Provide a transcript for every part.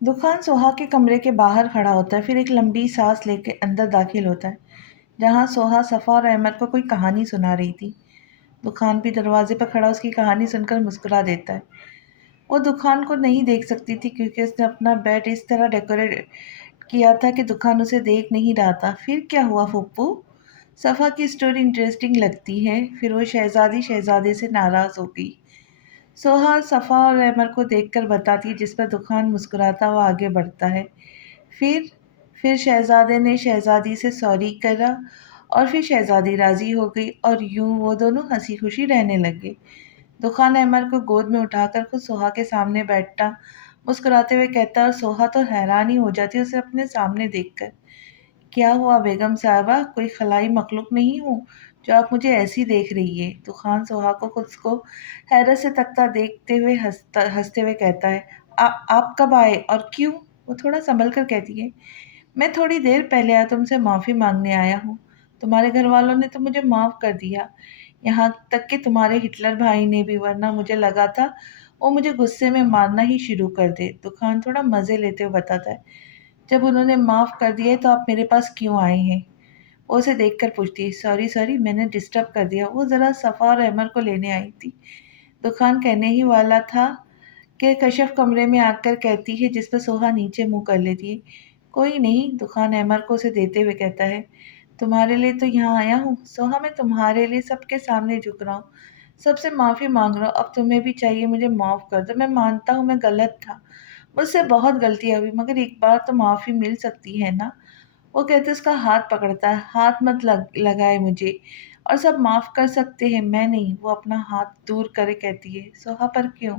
दुखान सोहा के कमरे के बाहर खड़ा होता है, फिर एक लंबी सांस लेके अंदर दाखिल होता है, जहाँ सोहा सफ़ा और अहमद को कोई कहानी सुना रही थी। दुखान भी दरवाजे पर खड़ा उसकी कहानी सुनकर मुस्कुरा देता है। वो दुखान को नहीं देख सकती थी क्योंकि उसने अपना बेड इस तरह डेकोरेट किया था कि दुखान उसे देख नहीं रहा था। फिर क्या हुआ फुप्पू? सफ़ा की स्टोरी इंटरेस्टिंग लगती है। फिर वो शहजादी शहजादे से नाराज़ हो गई। सोहा सफ़ा और अमर को देखकर बताती है, जिस पर दुखान मुस्कुराता हुआ आगे बढ़ता है। फिर फिर शहजादे ने शहजादी से सॉरी करा और फिर शहजादी राजी हो गई और यूं वो दोनों हंसी खुशी रहने लगे। दुखान अमर को गोद में उठाकर खुद सोहा के सामने बैठता मुस्कुराते हुए कहता, और सोहा तो हैरान ही हो जाती उसे अपने सामने देखकर। क्या हुआ बेगम साहबा, कोई खलाई मखलूक नहीं हूँ जो आप मुझे ऐसी देख रही है? तो खान सोहा को खुद को हैरत से तकता देखते हुए हंसते हुए कहता है, आप कब आए और क्यों? वो थोड़ा संभल कर कहती है, मैं थोड़ी देर पहले आया, तुमसे माफ़ी मांगने आया हूँ। तुम्हारे घर वालों ने तो मुझे माफ़ कर दिया, यहाँ तक कि तुम्हारे हिटलर भाई ने भी, वरना मुझे लगा था वो मुझे गुस्से में मारना ही शुरू कर दे। तो खान थोड़ा मज़े लेते हुए बताता है, जब उन्होंने माफ़ कर दिया है तो आप मेरे पास क्यों आए हैं? वो उसे देखकर पूछती है, सॉरी सॉरी, मैंने डिस्टर्ब कर दिया, वो ज़रा सफ़ा और अहमद को लेने आई थी। दुखान कहने ही वाला था कि कशफ कमरे में आकर कहती है, जिस पर सोहा नीचे मुंह कर लेती है, कोई नहीं। दुखान अहमद को उसे देते हुए कहता है, तुम्हारे लिए तो यहाँ आया हूँ सोहा, मैं तुम्हारे लिए सबके सामने झुक रहा हूँ, सबसे माफ़ी मांग रहा हूँ, अब तुम्हें भी चाहिए मुझे माफ़ कर दो। मैं मानता हूँ मैं गलत था, मुझसे बहुत गलतियाँ हुई, मगर एक बार तो माफ़ी मिल सकती है ना? वो कहते उसका हाथ पकड़ता है, हाथ मत लगाए मुझे, और सब माफ़ कर सकते हैं, मैं नहीं। वो अपना हाथ दूर करे कहती है, सोहा पर क्यों?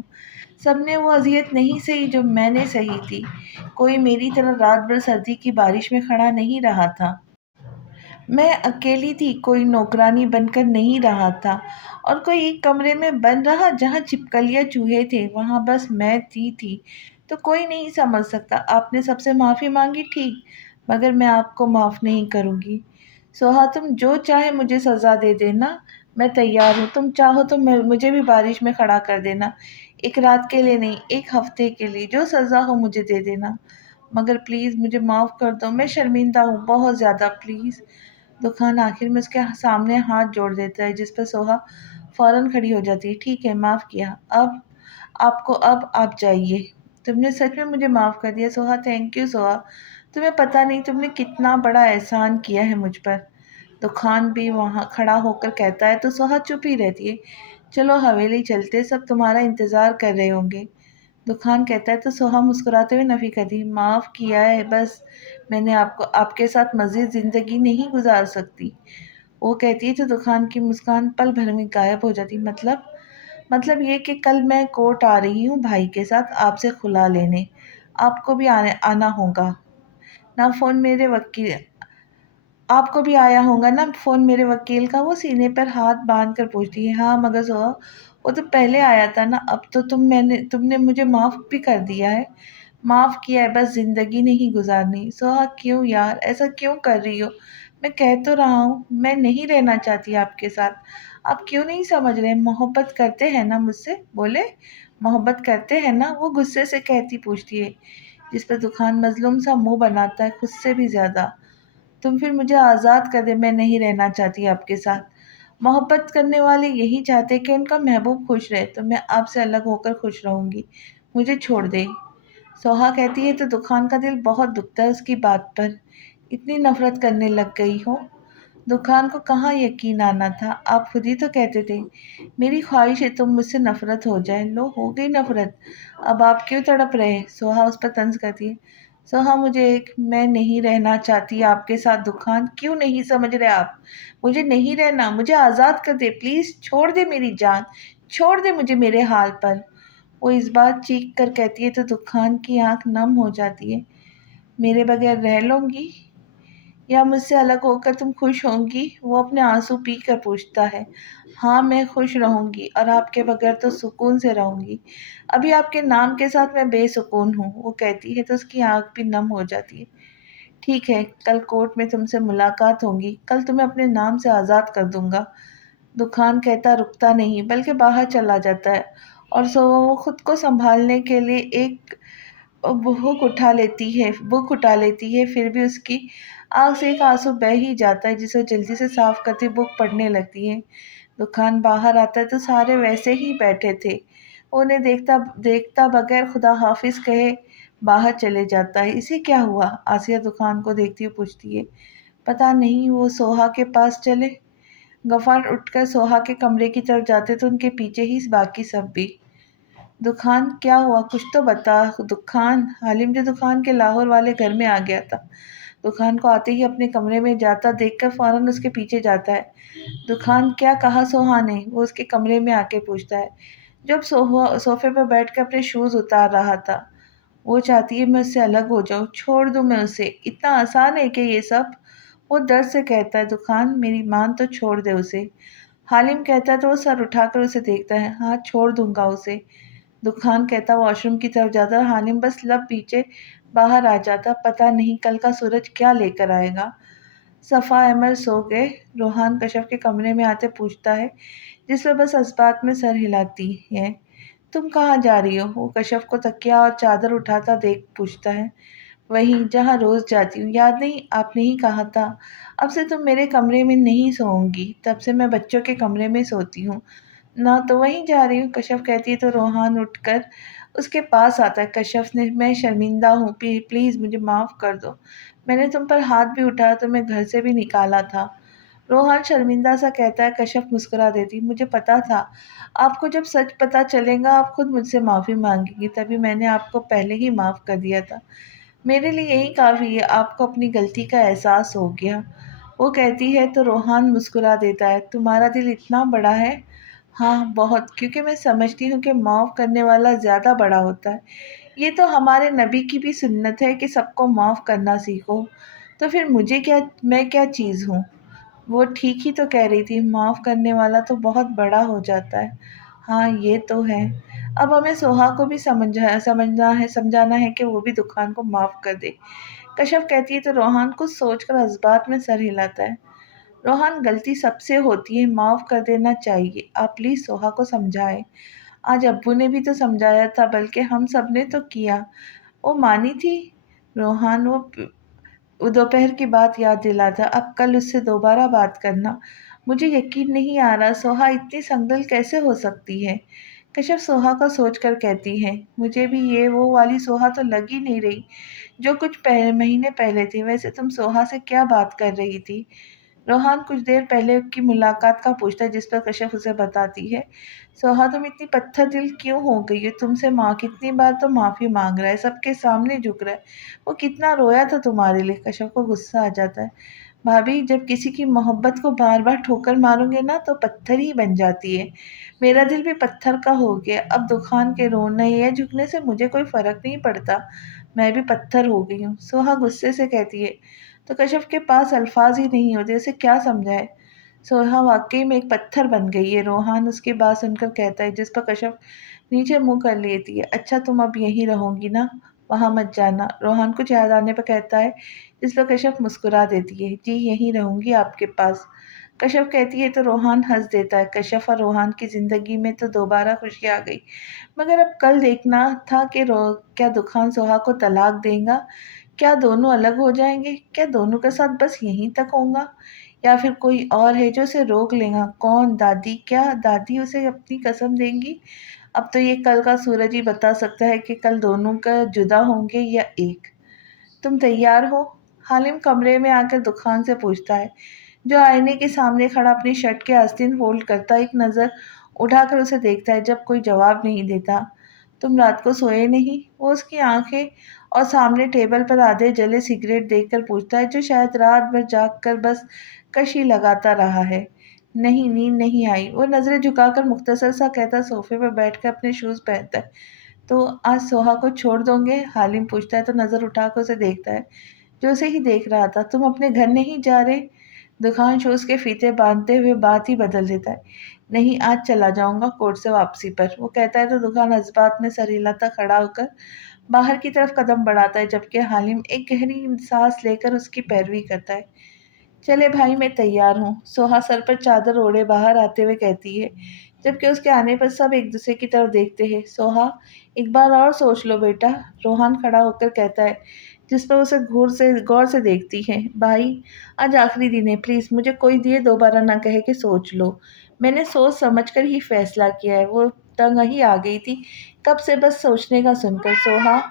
सबने वो अज़ियत नहीं सही जो मैंने सही थी। कोई मेरी तरह रात भर सर्दी की बारिश में खड़ा नहीं रहा था। मैं अकेली थी, कोई नौकरानी बनकर नहीं रहा था, और कोई एक कमरे में बंद रहा जहाँ छिपकलियाँ चूहे थे, वहाँ बस मैं थी। तो कोई नहीं समझ सकता। आपने सबसे माफ़ी मांगी, ठीक, मगर मैं आपको माफ़ नहीं करूँगी। सोहा, तुम जो चाहे मुझे सज़ा दे देना, मैं तैयार हूँ। तुम चाहो तो मुझे भी बारिश में खड़ा कर देना, एक रात के लिए नहीं, एक हफ्ते के लिए, जो सज़ा हो मुझे दे देना, मगर प्लीज़ मुझे माफ़ कर दो, मैं शर्मिंदा हूँ बहुत ज़्यादा, प्लीज़। दुखान आखिर में उसके सामने हाथ जोड़ देता है, जिस पर सोहा फौरन खड़ी हो जाती है। ठीक है, माफ़ किया, अब आप जाइए। तुमने सच में मुझे माफ़ कर दिया सोहा, थैंक यू सोहा। तुम्हें पता नहीं तुमने कितना बड़ा एहसान किया है मुझ पर। दुखान भी वहाँ खड़ा होकर कहता है, तो सोहा चुप ही रहती है। चलो हवेली चलते, सब तुम्हारा इंतज़ार कर रहे होंगे। दुखान कहता है, तो सोहा मुस्कुराते हुए नफ़ी करती, माफ़ किया है, बस मैंने आपको आपके साथ मज़ीद ज़िंदगी नहीं गुजार सकती। वो कहती है, तो दुखान की मुस्कान पल भर में गायब हो जाती। मतलब ये कि कल मैं कोर्ट आ रही हूँ भाई के साथ आपसे खुला लेने, आपको भी आना होगा ना? फ़ोन मेरे वकील आपको भी आया होगा ना फ़ोन मेरे वकील का? वो सीने पर हाथ बांध कर पूछती है, हाँ मगर सोहा, वो तो पहले आया था ना, अब तो तुमने मुझे माफ़ भी कर दिया है। माफ़ किया है, बस ज़िंदगी नहीं गुजारनी। सोहा, क्यों यार, ऐसा क्यों कर रही हो? मैं कह तो रहा हूँ मैं नहीं रहना चाहती आपके साथ। आप क्यों नहीं समझ रहे? मोहब्बत करते हैं ना मुझसे? बोले, मोहब्बत करते हैं ना? वो गुस्से से कहती पूछती है, जिस पर दुखान मज़लूम सा मुँह बनाता है, खुद से भी ज़्यादा। तुम फिर मुझे आज़ाद कर दे, मैं नहीं रहना चाहती आपके साथ। मोहब्बत करने वाले यही चाहते हैं कि उनका महबूब खुश रहे, तो मैं आपसे अलग होकर खुश रहूँगी, मुझे छोड़ दे। सोहा कहती है, तो दुखान का दिल बहुत दुखता है उसकी बात पर, इतनी नफरत करने लग गई हो। दुखान को कहाँ यकीन आना था, आप खुद ही तो कहते थे, मेरी ख्वाहिश है तुम मुझसे नफरत हो जाए। लो, हो गई नफरत, अब आप क्यों तड़प रहे? सोहा उस पर तंज करती है, सोहा मैं नहीं रहना चाहती आपके साथ। दुखान, क्यों नहीं समझ रहे आप? मुझे नहीं रहना, मुझे आज़ाद कर दे प्लीज़, छोड़ दे मेरी जान, छोड़ दे मुझे मेरे हाल पर। वो इस बात चीख कर कहती है, तो दुखान की आंख नम हो जाती है। मेरे बगैर रह लोगी या मुझसे अलग होकर तुम खुश होंगी? वो अपने आंसू पी कर पूछता है। हाँ, मैं खुश रहूंगी, और आपके बगैर तो सुकून से रहूंगी। अभी आपके नाम के साथ मैं बेसुकून हूँ, वो कहती है, तो उसकी आंख भी नम हो जाती है। ठीक है, कल कोर्ट में तुमसे मुलाकात होगी, कल तुम्हें अपने नाम से आज़ाद कर दूंगा। दुखान कहता रुकता नहीं, बल्कि बाहर चला जाता है, और सो वो खुद को संभालने के लिए एक बुक उठा लेती है, फिर भी उसकी आँख से एक आँसू बह ही जाता है जिसे वो जल्दी से साफ करती बुक पढ़ने लगती है। दुकान बाहर आता है तो सारे वैसे ही बैठे थे। वो उन्हें देखता देखता बगैर खुदा हाफिज़ कहे बाहर चले जाता है। इसे क्या हुआ? आसिया दुकान को देखती हुई पूछती है। पता नहीं, वो सोहा के पास चले। गफार उठकर सोहा के कमरे की तरफ जाते तो उनके पीछे ही बाकी सब भी। दुखान, क्या हुआ? कुछ तो बता। दुखान, हालिम जो दुकान के लाहौर वाले घर में आ गया था, दुकान को आते ही अपने कमरे में जाता देखकर फौरन उसके पीछे जाता है। दुखान, क्या कहा सोहा ने? वो उसके कमरे में आके पूछता है। जब सोफे पर बैठकर अपने शूज उतार रहा था। वो चाहती है मैं उससे अलग हो जाऊं, छोड़ दूं मैं उसे। इतना आसान है कि ये सब? वो दर्द से कहता है। दुखान, मेरी मान तो छोड़ दे उसे। हालिम कहता है तो वो सर उठाकर उसे देखता है। हाँ, छोड़ दूंगा उसे। दुखान कहता वॉशरूम की तरफ जाता। हालिम बस लब पीछे बाहर आ जाता। पता नहीं कल का सूरज क्या लेकर आएगा। सफ़ा अहमद सो गए? रोहान कशफ के कमरे में आते पूछता है, जिस पर बस इस्बात में सर हिलाती है। तुम कहाँ जा रही हो? वो कशफ को तकिया और चादर उठाता देख पूछता है। वहीं जहाँ रोज जाती हूँ, याद नहीं? आपने ही कहा था अब से तुम मेरे कमरे में नहीं सोऊंगी। तब से मैं बच्चों के कमरे में सोती हूँ ना, तो वहीं जा रही हूँ। कशफ कहती है तो रोहान उठकर उसके पास आता है। कशफ ने, मैं शर्मिंदा हूँ, प्लीज़ मुझे माफ़ कर दो। मैंने तुम पर हाथ भी उठाया, तुम्हें घर से भी निकाला था। रोहान शर्मिंदा सा कहता है। कशफ मुस्कुरा देती, मुझे पता था आपको जब सच पता चलेगा आप खुद मुझसे माफ़ी मांगेंगी, तभी मैंने आपको पहले ही माफ़ कर दिया था। मेरे लिए यही काफ़ी है, आपको अपनी गलती का एहसास हो गया। वो कहती है तो रोहान मुस्कुरा देता है। तुम्हारा दिल इतना बड़ा है? हाँ, बहुत, क्योंकि मैं समझती हूँ कि माफ़ करने वाला ज़्यादा बड़ा होता है। ये तो हमारे नबी की भी सुन्नत है कि सबको माफ़ करना सीखो। तो फिर मुझे क्या, मैं क्या चीज़ हूँ? वो ठीक ही तो कह रही थी, माफ़ करने वाला तो बहुत बड़ा हो जाता है। हाँ, ये तो है। अब हमें सोहा को भी समझाना है कि वो भी दुखान को माफ़ कर दे। कशफ कहती है तो रोहान कुछ सोचकर इस्बात में सर हिलाता है। रोहान, गलती सबसे होती है, माफ़ कर देना चाहिए। आप प्लीज़ सोहा को समझाएं। आज अब्बू ने भी तो समझाया था, बल्कि हम सब ने तो किया। वो मानी थी। रोहान, वो दोपहर की बात याद दिलाता। अब कल उससे दोबारा बात करना। मुझे यकीन नहीं आ रहा, सोहा इतनी संगदल कैसे हो सकती है? कश्यप सोहा का सोच कर कहती है, मुझे भी ये वो वाली सोहा तो लग ही नहीं रही जो कुछ महीने पहले थी। वैसे तुम सोहा से क्या बात कर रही थी? रोहान कुछ देर पहले की मुलाकात का पूछता है, जिस पर कश्यप उसे बताती है। सोहा, तुम इतनी पत्थर दिल क्यों हो गई हो? तुमसे माँ कितनी बार तो माफ़ी मांग रहा है, सबके सामने झुक रहा है। वो कितना रोया था तुम्हारे लिए। कश्यप को गुस्सा आ जाता है। भाभी, जब किसी की मोहब्बत को बार बार ठोकर मारोगे ना तो पत्थर ही बन जाती है। मेरा दिल भी पत्थर का हो गया। अब दुखान के रोने या झुकने से मुझे कोई फर्क नहीं पड़ता। मैं भी पत्थर हो गई हूँ। सोहा गुस्से से कहती है। तो कशफ के पास अल्फाज ही नहीं होते, उसे क्या समझाए। सोहा वाकई में एक पत्थर बन गई है। रोहान उसकी बात सुनकर कहता है, जिस पर कशफ नीचे मुंह कर लेती है। अच्छा, तुम अब यहीं रहोगी ना, वहां मत जाना? रोहान कुछ याद आने पर कहता है, जिस पर कशफ मुस्कुरा देती है। जी, यहीं रहूंगी आपके पास। कशफ कहती है तो रोहान हंस देता है। कशफ और रोहान की जिंदगी में तो दोबारा खुशी आ गई। मगर अब कल देखना था कि क्या दुखान सोहा को तलाक देगा? क्या दोनों अलग हो जाएंगे? क्या दोनों के साथ बस यहीं तक होगा, या फिर कोई और है जो उसे रोक लेगा? कौन? दादी? क्या दादी उसे अपनी कसम देंगी? अब तो ये कल का सूरज ही बता सकता है कि कल दोनों का जुदा होंगे या एक। तुम तैयार हो? हालिम कमरे में आकर दुकान से पूछता है, जो आईने के सामने खड़ा अपनी शर्ट के आस्तीन फोल्ड करता एक नज़र उठाकर उसे देखता है। जब कोई जवाब नहीं देता। तुम रात को सोए नहीं? वो उसकी आंखें और सामने टेबल पर आधे जले सिगरेट देखकर पूछता है, जो शायद रात भर जाग कर बस कशी लगाता रहा है। नहीं, नींद नहीं आई। वो नज़रें झुकाकर मुख्तसर सा कहता सोफे पर बैठकर अपने शूज़ पहनता है। तो आज सोहा को छोड़ दोगे? हालिम पूछता है तो नज़र उठाकर उसे देखता है, जो उसे ही देख रहा था। तुम अपने घर नहीं जा रहे? दुकान शूज के फीते बांधते हुए बात ही बदल देता है। नहीं, आज चला जाऊंगा कोर्ट से वापसी पर। वो कहता है तो दुकान इस्बात में सर हिलाता खड़ा होकर बाहर की तरफ कदम बढ़ाता है, जबकि हालिम एक गहरी सांस लेकर उसकी पैरवी करता है। चले भाई, मैं तैयार हूँ। सोहा सर पर चादर ओढ़े बाहर आते हुए कहती है। जबकि उसके आने पर सब एक दूसरे की तरफ देखते हैं। सोहा, एक बार और सोच लो बेटा, रोहान खड़ा होकर कहता है, जिस पर उसे गौर से देखती है। भाई, आज आखिरी दिन है, प्लीज मुझे कोई दिए दोबारा ना कहे कि सोच लो। मैंने सोच समझ कर ही फैसला किया है। वो तंग ही आ गई थी कब से बस सोचने का सुनकर। सोहा,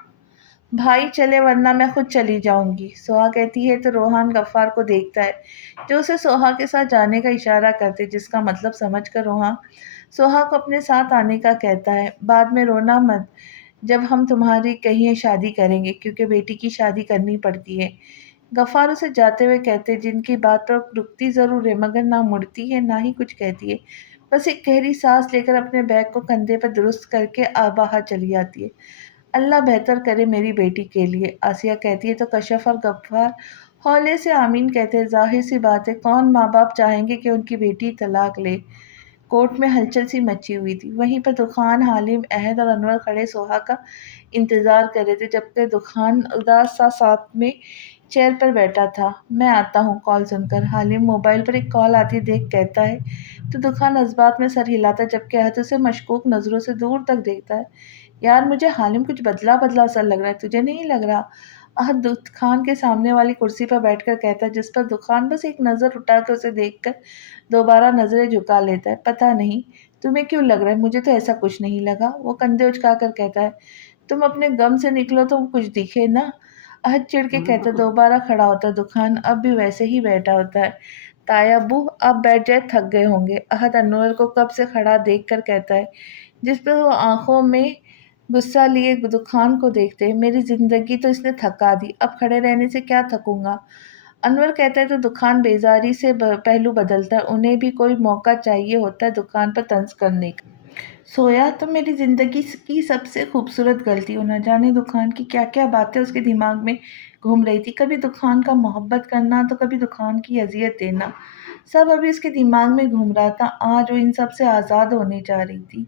भाई चले वरना मैं खुद चली जाऊंगी, सोहा कहती है तो रोहान गफ्फार को देखता है, जो उसे सोहा के साथ जाने का इशारा करते, जिसका मतलब समझकर रोहा सोहा को अपने साथ आने का कहता है। बाद में रोना मत, जब हम तुम्हारी कहीं शादी करेंगे, क्योंकि बेटी की शादी करनी पड़ती है। गफ्फार उसे जाते हुए कहते, जिनकी बात पर रुकती जरूर है मगर ना मुड़ती है ना ही कुछ कहती है, बस एक गहरी सांस लेकर अपने बैग को कंधे पर दुरुस्त करके बाहर चली जाती है। अल्लाह बेहतर करे मेरी बेटी के लिए, आसिया कहती है तो कशफ और गफ्फार हौले से आमीन कहते हैं। जाहिर सी बात है, कौन माँ बाप चाहेंगे कि उनकी बेटी तलाक ले। कोर्ट में हलचल सी मची हुई थी। वहीं पर दुखान, हालिम, अहद और अनवर खड़े सोहा का इंतजार कर रहे थे, जबकि दुखान उदास सा साथ में चेयर पर बैठा था। मैं आता हूँ, कॉल सुनकर हालिम मोबाइल पर एक कॉल आती देख कहता है, तो दुखान जज्बात में सर हिलाता, जबकि अहद उसे मशकूक नजरों से दूर तक देखता है। यार, मुझे हालिम कुछ बदला बदला सा लग रहा है, तुझे नहीं लग रहा? अहद दुखान के सामने वाली कुर्सी पर बैठकर कहता है, जिस पर दुखान बस एक नज़र उठाकर उसे देखकर दोबारा नजरें झुका लेता है। पता नहीं तुम्हें क्यों लग रहा है, मुझे तो ऐसा कुछ नहीं लगा, वो कंधे उचकाकर कहता है। तुम अपने गम से निकलो तो कुछ दिखे ना। अहद चिढ़ के कहता है। दोबारा खड़ा होता है दुखान, अब भी वैसे ही बैठा होता है। ताया अब्बू, आप बैठ जाए, थक गए होंगे, अहद अनवर को कब से खड़ा देखकर कहता है, जिस पर वो आंखों में गुस्सा लिए दुखान को देखते। मेरी जिंदगी तो इसने थका दी, अब खड़े रहने से क्या थकूंगा। अनवर कहता है तो दुखान बेजारी से पहलू बदलता है। उन्हें भी कोई मौका चाहिए होता है दुखान पर तंज करने का। सोया तो मेरी जिंदगी की सबसे खूबसूरत गलती हो, न जाने दुखान की क्या क्या बातें उसके दिमाग में घूम रही थी। कभी दुखान का मोहब्बत करना तो कभी दुखान की अजियत देना, सब अभी उसके दिमाग में घूम रहा था। आज वो इन सब से आज़ाद होने जा रही थी।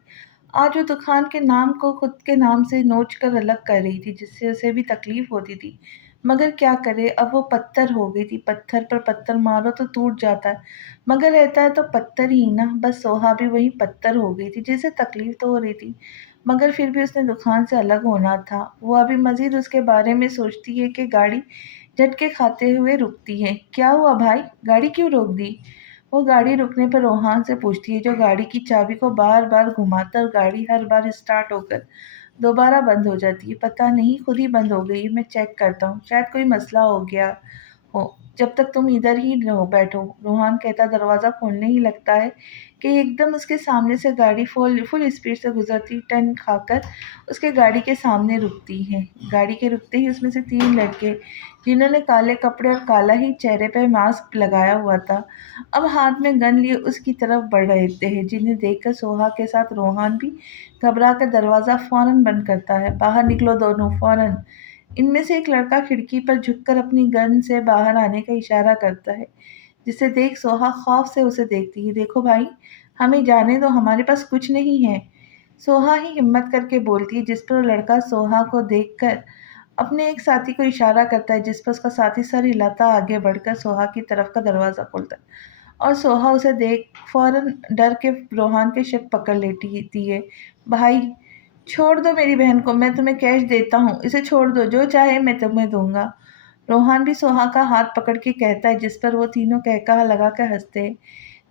आज वो दुखान के नाम को खुद के नाम से नोच कर अलग कर रही थी, जिससे उसे भी तकलीफ होती थी। मगर क्या करे, अब वो पत्थर हो गई थी। पत्थर पर पत्थर मारो तो टूट जाता है, मगर रहता है तो पत्थर ही ना। बस सोहा भी वही पत्थर हो गई थी, जिसे तकलीफ तो हो रही थी, मगर फिर भी उसने दुकान से अलग होना था। वो अभी मजीद उसके बारे में सोचती है कि गाड़ी झटके खाते हुए रुकती है। क्या हुआ भाई, गाड़ी क्यों रोक दी? वो गाड़ी रुकने पर रोहान से पूछती है, जो गाड़ी की चाबी को बार बार घुमाता और गाड़ी हर बार स्टार्ट होकर दोबारा बंद हो जाती है। पता नहीं, खुद ही बंद हो गई, मैं चेक करता हूँ, शायद कोई मसला हो गया हो। जब तक तुम इधर ही रहो बैठो, रोहान कहता। दरवाज़ा खोलने ही लगता है कि एकदम उसके सामने से गाड़ी फुल फुल स्पीड से गुजरती टर्न खाकर उसके गाड़ी के सामने रुकती है। गाड़ी के रुकते ही उसमें से तीन लड़के, जिन्होंने काले कपड़े और काला ही चेहरे पर मास्क लगाया हुआ था, अब हाथ में गन लिए उसकी तरफ बढ़ रहे थे, जिन्हें देखकर सोहा के साथ रोहान भी घबरा कर दरवाज़ा फौरन बंद करता है। बाहर निकलो दोनों, फौरन। इनमें से एक लड़का खिड़की पर झुककर अपनी गन से बाहर आने का इशारा करता है, जिसे देख सोहा खौफ से उसे देखती है। देखो भाई, हमें जाने दो, हमारे पास कुछ नहीं है, सोहा ही हिम्मत करके बोलती है, जिस पर वो लड़का सोहा को देखकर अपने एक साथी को इशारा करता है, जिस पर उसका साथी सर हिलाता आगे बढ़कर सोहा की तरफ का दरवाज़ा खोलता है। और सोहा उसे देख फौरन डर के रोहान के शक पकड़ लेती है। भाई, छोड़ दो मेरी बहन को, मैं तुम्हें कैश देता हूँ, इसे छोड़ दो, जो चाहे मैं तुम्हें दूंगा। रोहान भी सोहा का हाथ पकड़ के कहता है, जिस पर वो तीनों कहकहा लगा कर हंसते हैं।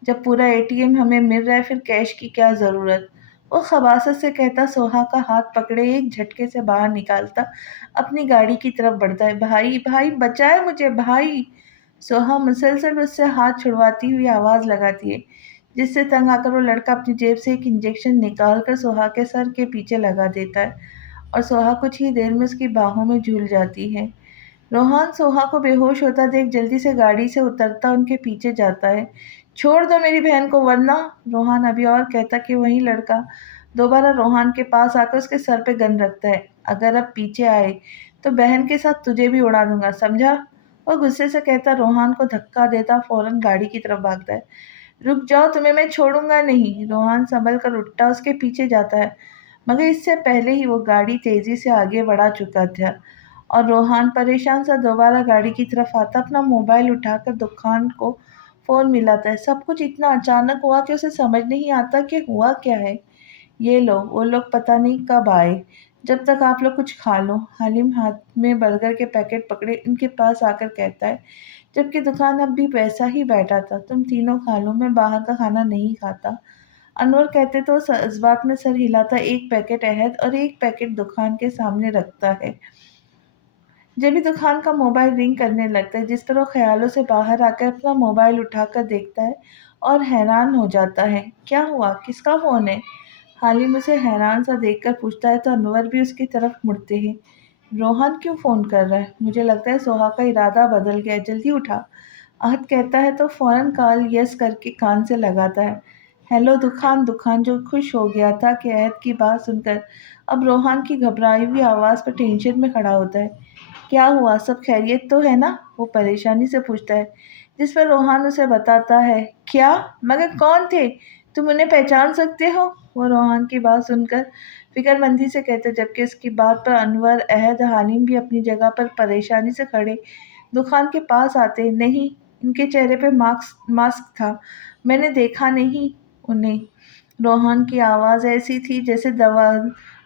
जब पूरा एटीएम हमें मिल रहा है, फिर कैश की क्या ज़रूरत? वो खबासत से कहता, सोहा का हाथ पकड़े एक झटके से बाहर निकालता अपनी गाड़ी की तरफ बढ़ता है। भाई भाई, बचाए मुझे भाई, सोहा मुसलसल उससे हाथ छुड़वाती हुई आवाज़ लगाती है, जिससे तंग आकर वो लड़का अपनी जेब से एक इंजेक्शन निकाल कर सोहा के सर के पीछे लगा देता है, और सोहा कुछ ही देर में उसकी बाहों में झूल जाती है। रोहान सोहा को बेहोश होता देख जल्दी से गाड़ी से उतरता उनके पीछे जाता है। छोड़ दो मेरी बहन को वरना, रोहान अभी और कहता कि वही लड़का दोबारा रोहान के पास आकर उसके सर पे गन रखता है। अगर अब पीछे आए तो बहन के साथ तुझे भी उड़ा दूंगा, समझा? वो गुस्से से कहता रोहान को धक्का देता फौरन गाड़ी की तरफ भागता है। रुक जाओ, तुम्हें मैं छोड़ूंगा नहीं। रोहान संभल कर उठता उसके पीछे जाता है, मगर इससे पहले ही वो गाड़ी तेजी से आगे बढ़ा चुका था, और रोहान परेशान सा दोबारा गाड़ी की तरफ आता अपना मोबाइल उठाकर दुकान को फ़ोन मिलाता है। सब कुछ इतना अचानक हुआ कि उसे समझ नहीं आता कि हुआ क्या है। ये लो, वो लोग पता नहीं कब आए। जब तक आप लोग कुछ खा लो। हालिम हाथ में बर्गर के पैकेट पकड़े उनके पास आकर कहता है, जबकि दुकान अब भी वैसा ही बैठा था, तुम तीनों खा लो, मैं बाहर का खाना नहीं खाता। अनवर कहते तो इस बात में सर हिलाता, एक पैकेट अहद और एक पैकेट दुकान के सामने रखता है। जब भी दुकान का मोबाइल रिंग करने लगता है, जिस पर वो ख्यालों से बाहर आकर अपना मोबाइल उठाकर देखता है और हैरान हो जाता है। क्या हुआ? किसका फ़ोन है? हालिम उसे हैरान सा देखकर पूछता है तो अनवर भी उसकी तरफ मुड़ते हैं। रोहन क्यों फ़ोन कर रहा है? मुझे लगता है सोहा का इरादा बदल गया है, जल्दी उठा। आहत कहता है तो फ़ौरन कॉल यस करके कान से लगाता है। हेलो दुखान। दुखान जो खुश हो गया था कि अहद की बात सुनकर अब रोहान की घबराई हुई आवाज़ पर टेंशन में खड़ा होता है। क्या हुआ? सब खैरियत तो है ना? वो परेशानी से पूछता है, जिस पर रोहान उसे बताता है। क्या? मगर कौन थे? तुम उन्हें पहचान सकते हो? वो रोहान की बात सुनकर फिक्रमंदी से कहते, जबकि उसकी बात पर अनवर, अहद, हालिम भी अपनी जगह पर परेशानी से खड़े दुकान के पास आते। नहीं, इनके चेहरे पे मास्क मास्क था, मैंने देखा नहीं उन्हें। रोहन की आवाज़ ऐसी थी जैसे दवा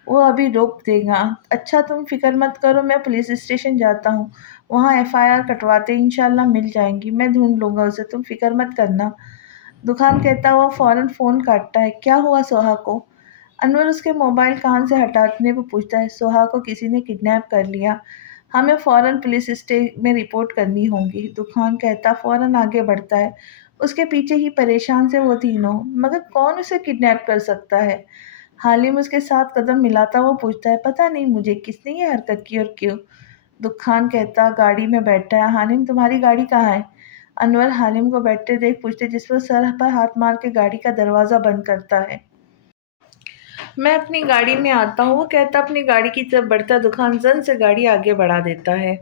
वो अभी रोक देगा। अच्छा तुम फिक्र मत करो, मैं पुलिस स्टेशन जाता हूँ, वहाँ एफआईआर कटवाते इंशाल्लाह मिल जाएंगी, मैं ढूंढ लूँगा उसे, तुम फिक्र मत करना। दुकान कहता हुआ फ़ौरन फ़ोन काटता है। क्या हुआ सोहा को? अनवर उसके मोबाइल कान से हटाने को पूछता है। सोहा को किसी ने किडनैप कर लिया, हमें फ़ौरन पुलिस स्टेशन में रिपोर्ट करनी होगी। दुकान कहता फ़ौरन आगे बढ़ता है, उसके पीछे ही परेशान से वो तीनों। मगर कौन उसे किडनैप कर सकता है? हालिम उसके साथ कदम मिलाता हुआ पूछता है। पता नहीं मुझे, किसने ये हरकत की और क्यों? दुखान कहता गाड़ी में बैठा है। हालिम तुम्हारी गाड़ी कहाँ है? अनवर हालिम को बैठते देख पूछते, जिस पर सर पर हाथ मार के गाड़ी का दरवाज़ा बंद करता है। मैं अपनी गाड़ी में आता हूँ, वो कहता अपनी गाड़ी की तरफ बढ़ता। दुकान जन से गाड़ी आगे बढ़ा देता है।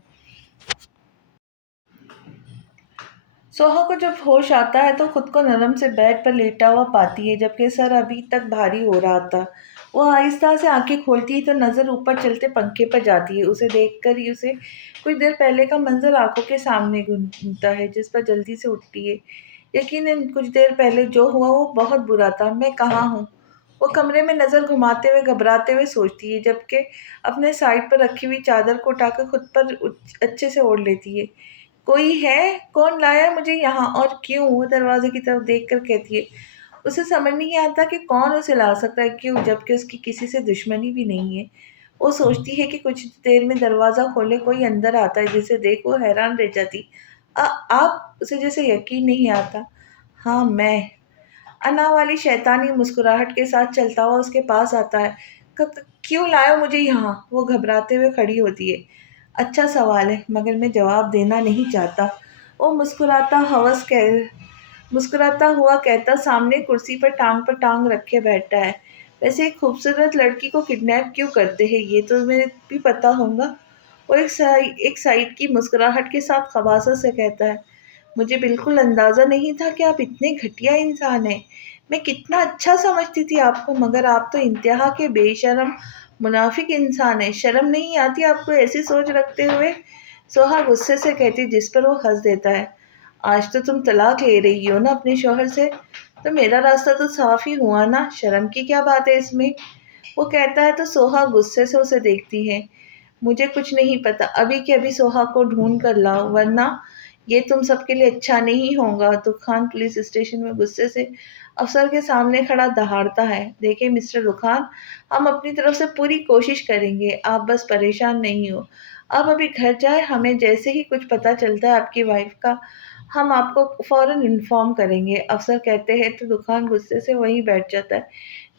सोहा को जब होश आता है तो खुद को नरम से बेड पर लेटा हुआ पाती है, जबकि सर अभी तक भारी हो रहा था। वो आहिस्ता से आंखें खोलती है तो नज़र ऊपर चलते पंखे पर जाती है। उसे देखकर ही उसे कुछ देर पहले का मंजर आंखों के सामने घूमता है, जिस पर जल्दी से उठती है। यकीनन कुछ देर पहले जो हुआ वो बहुत बुरा था। मैं कहाँ हूँ? वो कमरे में नज़र घुमाते हुए घबराते हुए सोचती है, जबकि अपने साइड पर रखी हुई चादर को उठाकर खुद पर अच्छे से ओढ़ लेती है। कोई है? कौन लाया मुझे यहाँ और क्यों? वो दरवाजे की तरफ देखकर कहती है। उसे समझ नहीं आता कि कौन उसे ला सकता है, क्यों, जबकि उसकी किसी से दुश्मनी भी नहीं है। वो सोचती है कि कुछ देर में दरवाज़ा खोले कोई अंदर आता है, जिसे देख वो हैरान रह जाती। आप? उसे जैसे यकीन नहीं आता। हाँ मैं। अना वाली शैतानी मुस्कुराहट के साथ चलता हुआ उसके पास आता है। क्यों लाए हो मुझे यहाँ? वो घबराते हुए खड़ी होती है। अच्छा सवाल है, मगर मैं जवाब देना नहीं चाहता। वो मुस्कुराता हुआ कहता, सामने कुर्सी पर टांग रखे बैठा है। वैसे एक खूबसूरत लड़की को किडनैप क्यों करते हैं, ये तो मुझे भी पता होगा। वो एक साइड की मुस्कुराहट के साथ खबासा से कहता है, मुझे बिल्कुल अंदाज़ा नहीं था कि आप इतने घटिया इंसान हैं। मैं कितना अच्छा समझती थी आपको, मगर आप तो इंतहा के बेशर्म मुनाफिक इंसान हैं। शर्म नहीं आती आपको ऐसी सोच रखते हुए? सोहा गुस्से से कहती, जिस पर वो हंस देता है। आज तो तुम तलाक ले रही हो ना अपने शौहर से, तो मेरा रास्ता तो साफ ही हुआ ना, शर्म की क्या बात है इसमें? वो कहता है तो सोहा गुस्से से उसे देखती है। मुझे कुछ नहीं पता, अभी के अभी सोहा को ढूंढ कर लाओ, वरना ये तुम सबके लिए अच्छा नहीं होगा। दुखान पुलिस स्टेशन में गुस्से से अफसर के सामने खड़ा दहाड़ता है। देखिए मिस्टर दुखान, हम अपनी तरफ से पूरी कोशिश करेंगे, आप बस परेशान नहीं हो। आप अभी घर जाए, हमें जैसे ही कुछ पता चलता है आपकी वाइफ का, हम आपको फ़ौरन इन्फॉर्म करेंगे। अफसर कहते हैं तो दुकान गुस्से से वहीं बैठ जाता है।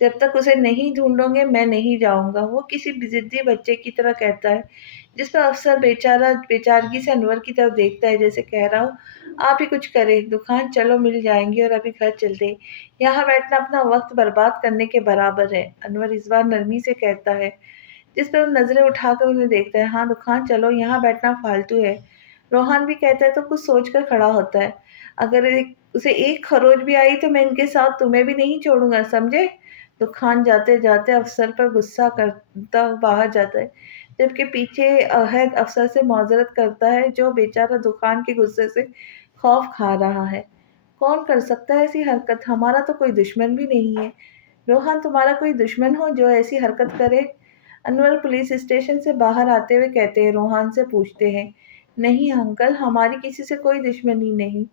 जब तक उसे नहीं ढूंढोगे मैं नहीं जाऊंगा, वो किसी जिद्दी बच्चे की तरह कहता है, जिस पर अफसर बेचारा बेचारगी से अनवर की तरफ देखता है, जैसे कह रहा हो आप ही कुछ करें। दुकान चलो मिल जाएंगे और अभी घर चलते, यहाँ बैठना अपना वक्त बर्बाद करने के बराबर है। अनवर इस बार नरमी से कहता है, जिस पर वो नजरें उठाकर उन्हें देखता है। हाँ दुकान चलो, यहाँ बैठना फालतू है। रोहान भी कहता है तो कुछ सोचकर खड़ा होता है। अगर उसे एक खरोच भी आई तो मैं इनके साथ तुम्हें भी नहीं छोड़ूंगा, समझे? दुकान जाते जाते अफसर पर गुस्सा करता बाहर जाता है, जबकि पीछे अहद अफसर से माजरत करता है, जो बेचारा दुकान के गुस्से से खौफ खा रहा है। کون کر سکتا ہے ایسی حرکت؟ ہمارا تو کوئی دشمن بھی نہیں ہے۔ روحان تمہارا کوئی دشمن ہو جو ایسی حرکت کرے؟ انور پولیس اسٹیشن سے باہر آتے ہوئے کہتے ہیں۔ روحان سے پوچھتے ہیں، نہیں انکل، ہماری کسی سے کوئی دشمنی نہیں۔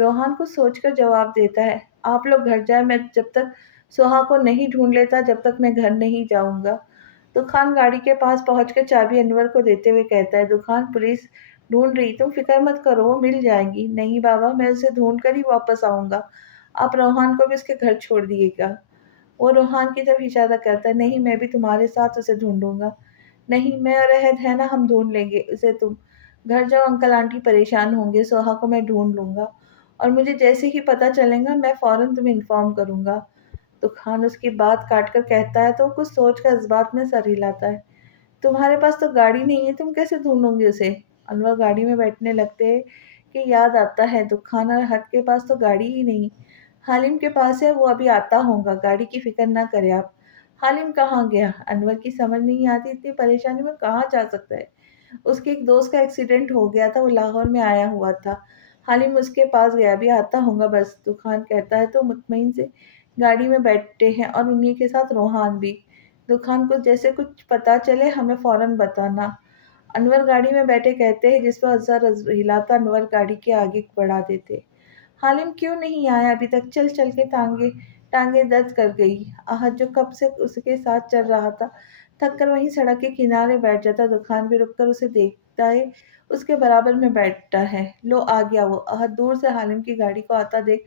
روحان کو سوچ کر جواب دیتا ہے، آپ لوگ گھر جائیں، میں جب تک سوہا کو نہیں ڈھونڈ لیتا جب تک میں گھر نہیں جاؤں گا۔ دکان گاڑی کے پاس پہنچ کر چابی انور کو دیتے ہوئے کہتا ہے، دکان پولیس ڈھونڈ رہی، تم فکر مت کرو، وہ مل جائے گی۔ نہیں بابا، میں اسے ڈھونڈ کر ہی واپس آؤں گا، آپ روحان کو بھی اس کے گھر چھوڑ دیے گا۔ وہ روحان کی طرف اشارہ کرتا ہے، نہیں، میں بھی تمہارے ساتھ اسے ڈھونڈوں گا۔ نہیں، میں اور عہد ہے نا، ہم ڈھونڈ لیں گے اسے، تم گھر جاؤ، انکل آنٹی پریشان ہوں گے، سوہا کو میں ڈھونڈ لوں گا، اور مجھے جیسے ہی پتہ چلے گا میں فوراً تمہیں انفارم کروں گا۔ تو خان اس کی بات کاٹ کر کہتا ہے، تو کچھ سوچ کر اس بات میں سر ہلاتا ہے، تمہارے پاس تو گاڑی نہیں ہے، تم کیسے ڈھونڈوں گے اسے؟ انور گاڑی میں بیٹھنے لگتے کہ یاد آتا ہے دکان اور حد کے پاس تو گاڑی ہی نہیں، حالم کے پاس ہے، وہ ابھی آتا ہوگا، گاڑی کی فکر نہ کرے آپ۔ حالم کہاں گیا؟ انور کی سمجھ نہیں آتی، اتنی پریشانی میں کہاں جا سکتا ہے؟ اس کے ایک دوست کا ایکسیڈنٹ ہو گیا تھا، وہ لاہور میں آیا ہوا تھا، حالم اس کے پاس گیا، ابھی آتا ہوگا بس، دکان کہتا ہے۔ تو مطمئن سے گاڑی میں بیٹھتے ہیں اور انہی کے ساتھ روحان بھی۔ دکان کو جیسے کچھ پتا چلے ہمیں فوراً بتانا، انور گاڑی میں بیٹھے کہتے ہیں، جس پر سر ہلاتا انور گاڑی کے آگے بڑھا دیتے۔ حالم کیوں نہیں آیا ابھی تک؟ چل چل کے ٹانگیں درد کر گئی۔ احد جو کب سے اس کے ساتھ چل رہا تھا تھک کر وہیں سڑک کے کنارے بیٹھ جاتا، دکان بھی رک کر اسے دیکھتا ہے، اس کے برابر میں بیٹھتا ہے۔ لو آ گیا وہ۔ احد دور سے حالم کی گاڑی کو آتا دیکھ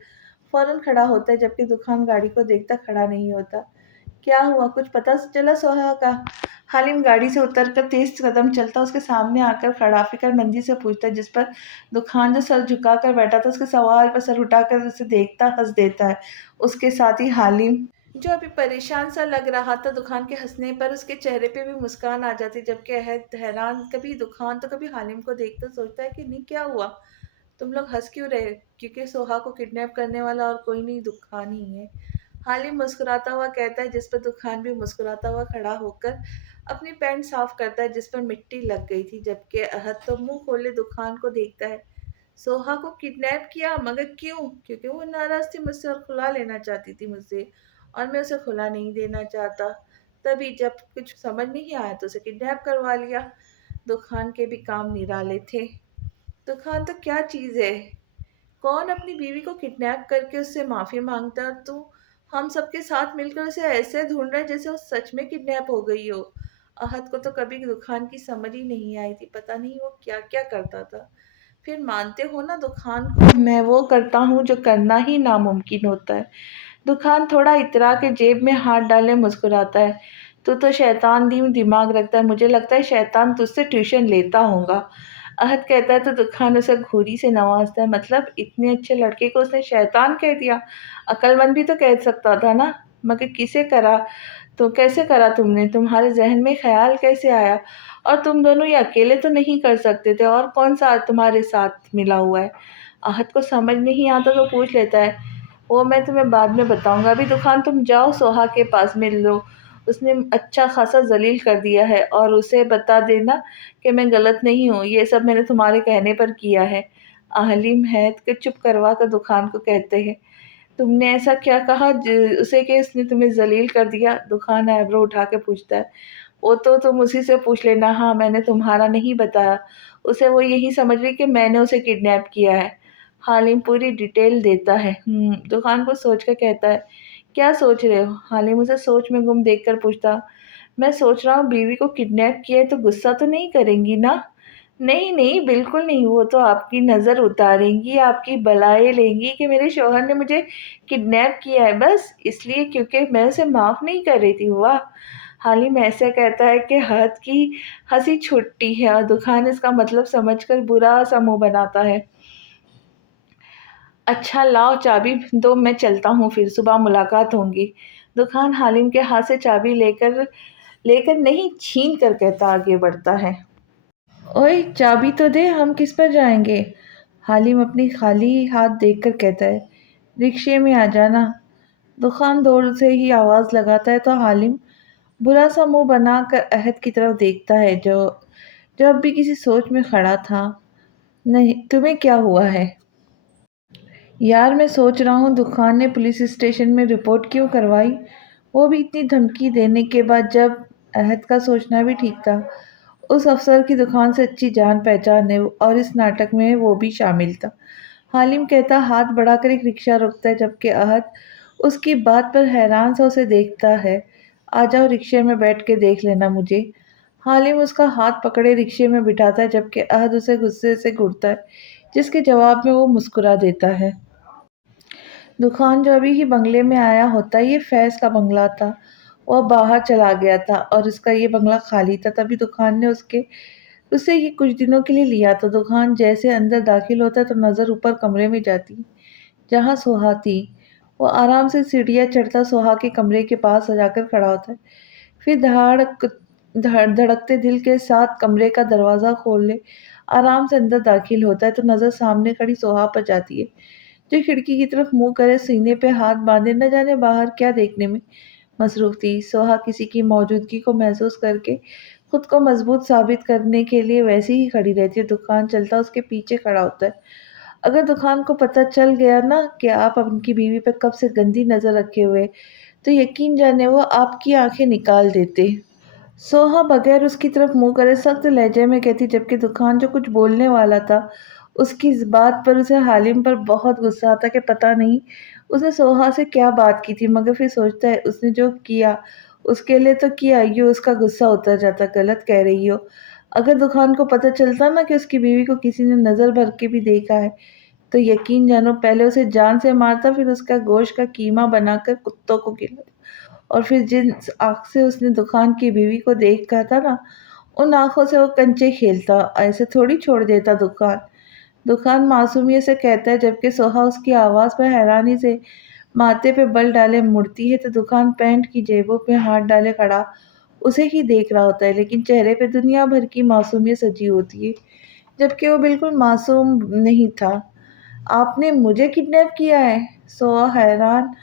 فوراً کھڑا ہوتا ہے، جبکہ دکان گاڑی کو دیکھتا کھڑا نہیں ہوتا۔ کیا ہوا؟ کچھ پتہ چلا سوہا کا؟ حالم گاڑی سے اتر کر تیز قدم چلتا اس کے سامنے آ کر کھڑا فکر مندی سے پوچھتا ہے، جس پر دکان جو سر جھکا کر بیٹھا تھا اس کے سوال پر سر اٹھا کر اسے دیکھتا ہنس دیتا ہے۔ اس کے ساتھ ہی حالم جو ابھی پریشان سا لگ رہا تھا، دکان کے ہنسنے پر اس کے چہرے پہ بھی مسکان آ جاتی، جبکہ عہد حیران کبھی دکان تو کبھی حالم کو دیکھتا سوچتا ہے کہ نہیں، کیا ہوا، تم لوگ ہنس کیوں رہے؟ کیونکہ سوہا کو کڈنیپ کرنے والا اور کوئی نہیں، دکان ہی ہے، حالم مسکراتا ہوا کہتا ہے، جس پر دکان بھی مسکراتا ہوا کھڑا ہو کر اپنی پینٹ صاف کرتا ہے جس پر مٹی لگ گئی تھی، جبکہ عہد تو منہ کھولے دکان کو دیکھتا ہے۔ سوہا کو کڈنیپ کیا؟ مگر کیوں؟ کیونکہ وہ ناراض تھی مجھ سے اور کھلا لینا چاہتی تھی مجھ سے، اور میں اسے کھلا نہیں دینا چاہتا، تبھی جب کچھ سمجھ نہیں آیا تو اسے کڈنیپ کروا لیا۔ دکان کے بھی کام نرالے تھے۔ دکان تو کیا چیز ہے، کون اپنی بیوی کو کڈنیپ کر کے اس سے معافی مانگتا، اور تو ہم سب کے ساتھ مل کر اسے ایسے ڈھونڈ رہے جیسے وہ سچ میں کڈنیپ ہو گئی ہو۔ احد کو تو کبھی دکان کی سمجھ ہی نہیں آئی تھی، پتہ نہیں وہ کیا کیا کرتا تھا۔ پھر مانتے ہو نا دکان کو، میں وہ کرتا ہوں جو کرنا ہی ناممکن ہوتا ہے۔ دکان تھوڑا اترا کے جیب میں ہاتھ ڈالے مسکراتا ہے، تو شیطان دیم دماغ رکھتا ہے، مجھے لگتا ہے شیطان تجھ سے ٹیوشن لیتا ہوگا۔ احد کہتا ہے تو دکان اسے گھوری سے نوازتا ہے، مطلب اتنے اچھے لڑکے کو اس نے شیطان کہہ دیا؟ عقل مند بھی تو کہہ سکتا تھا نا، مگر کسے کرا؟ تو کیسے کرا تم نے؟ تمہارے ذہن میں خیال کیسے آیا؟ اور تم دونوں یہ اکیلے تو نہیں کر سکتے تھے، اور کون سا تمہارے ساتھ ملا ہوا ہے؟ احد کو سمجھ نہیں آتا تو پوچھ لیتا ہے، وہ میں تمہیں بعد میں بتاؤں گا، ابھی دکان تم جاؤ سوہا کے پاس مل لو، اس نے اچھا خاصا ذلیل کر دیا ہے، اور اسے بتا دینا کہ میں غلط نہیں ہوں، یہ سب میں نے تمہارے کہنے پر کیا ہے۔ حالم عہد کو چپ کروا کر دکان کو کہتے ہیں، تم نے ایسا کیا کہا اسے کہ اس نے تمہیں ذلیل کر دیا؟ دکان ایبرو اٹھا کے پوچھتا ہے، وہ تو تم اسی سے پوچھ لینا، ہاں میں نے تمہارا نہیں بتایا، اسے وہ یہی سمجھ رہی کہ میں نے اسے کڈنیپ کیا ہے۔ حالم پوری ڈیٹیل دیتا ہے۔ دکان کو سوچ کر کہتا ہے، کیا سوچ رہے ہو؟ حالم اسے سوچ میں گم دیکھ کر پوچھتا، میں سوچ رہا ہوں بیوی کو کڈنیپ کیا ہے تو غصہ تو نہیں کریں گی نا؟ نہیں نہیں، بالکل نہیں، وہ تو آپ کی نظر اتاریں گی، آپ کی بلائیں لیں گی کہ میرے شوہر نے مجھے کڈنیپ کیا ہے، بس اس لیے کیونکہ میں اسے معاف نہیں کر رہی تھی۔ واہ! حالم ایسے کہتا ہے کہ حد کی ہنسی چھٹتی ہے، اور دکان اس کا مطلب سمجھ کر برا سا منہ بناتا ہے۔ اچھا لاؤ چابی دو، میں چلتا ہوں، پھر صبح ملاقات ہوگی۔ دکان حالم کے ہاتھ سے چابی لے کر نہیں، چھین کر کہتا آگے بڑھتا ہے۔ اوئے چابی تو دے، ہم کس پر جائیں گے؟ حالم اپنی خالی ہاتھ دیکھ کر کہتا ہے، رکشے میں آ جانا۔ دکان دور سے ہی آواز لگاتا ہے تو حالم برا سا منہ بنا کر عہد کی طرف دیکھتا ہے، جو اب بھی کسی سوچ میں کھڑا تھا۔ نہیں، تمہیں کیا ہوا ہے؟ यार मैं सोच रहा हूँ दुखान ने पुलिस स्टेशन में रिपोर्ट क्यों करवाई, वो भी इतनी धमकी देने के बाद। जब अहद का सोचना भी ठीक था। उस अफसर की दुकान से अच्छी जान पहचान है और इस नाटक में वो भी शामिल था। हालिम कहता हाथ बढ़ाकर एक रिक्शा रुकता है, जबकि अहद उसकी बात पर हैरान सा उसे देखता है। आ जाओ, रिक्शे में बैठ के देख लेना मुझे। हालिम उसका हाथ पकड़े रिक्शे में बिठाता है, जबकि अहद उसे गुस्से से घूरता है, जिसके जवाब में वो मुस्कुरा देता है। दुकान जो अभी ही बंगले में आया होता है, ये फैज़ का बंगला था। वह बाहर चला गया था और उसका ये बंगला खाली था। तभी दुकान ने उससे ये कुछ दिनों के लिए लिया था। दुकान जैसे अंदर दाखिल होता है तो नज़र ऊपर कमरे में जाती, जहाँ सोहा थी। वो आराम से सीढ़ियाँ चढ़ता सोहा के कमरे के पास जाकर खड़ा होता है। फिर धड़कते दिल के साथ कमरे का दरवाज़ा खोल ले आराम से अंदर दाखिल होता है तो नज़र सामने खड़ी सोहा पर जाती है, जो खिड़की की तरफ मुंह करे, सीने पे हाथ बांधे, न जाने बाहर क्या देखने में मसरूफ थी। सोहा किसी की मौजूदगी को महसूस करके खुद को मजबूत साबित करने के लिए वैसे ही खड़ी रहती है। दुकान चलता उसके पीछे खड़ा होता है। अगर दुकान को पता चल गया ना कि आप उनकी बीवी पे कब से गंदी नजर रखे हुए, तो यकीन जाने वो आपकी आंखें निकाल देते। सोहा बगैर उसकी तरफ मुंह करे सख्त लहजे में कहती, जबकि दुकान जो कुछ बोलने वाला था, उसकी इस बात पर उसे हालिम पर बहुत गुस्सा आता कि पता नहीं उसने सोहा से क्या बात की थी। मगर फिर सोचता है उसने जो किया उसके लिए तो किया, यूँ उसका गुस्सा उतर जाता। गलत कह रही हो। अगर दुकान को पता चलता ना कि उसकी बीवी को किसी ने नज़र भर के भी देखा है, तो यकीन जानो पहले उसे जान से मारता, फिर उसका गोश्त का कीमा बनाकर कुत्तों को खिलाता। और फिर जिन आँख से उसने दुकान की बीवी को देखा था ना, उन आँखों से वो कंचे खेलता, ऐसे थोड़ी छोड़ देता दुकान। दुकान मासूमियत से कहता है, जबकि सोहा उसकी आवाज़ पर हैरानी से माथे पे बल डाले मुड़ती है, तो दुकान पैंट की जेबों पे हाथ डाले खड़ा उसे ही देख रहा होता है, लेकिन चेहरे पे दुनिया भर की मासूमियत सजी होती है, जबकि वो बिल्कुल मासूम नहीं था। आपने मुझे किडनैप किया है? सोहा हैरान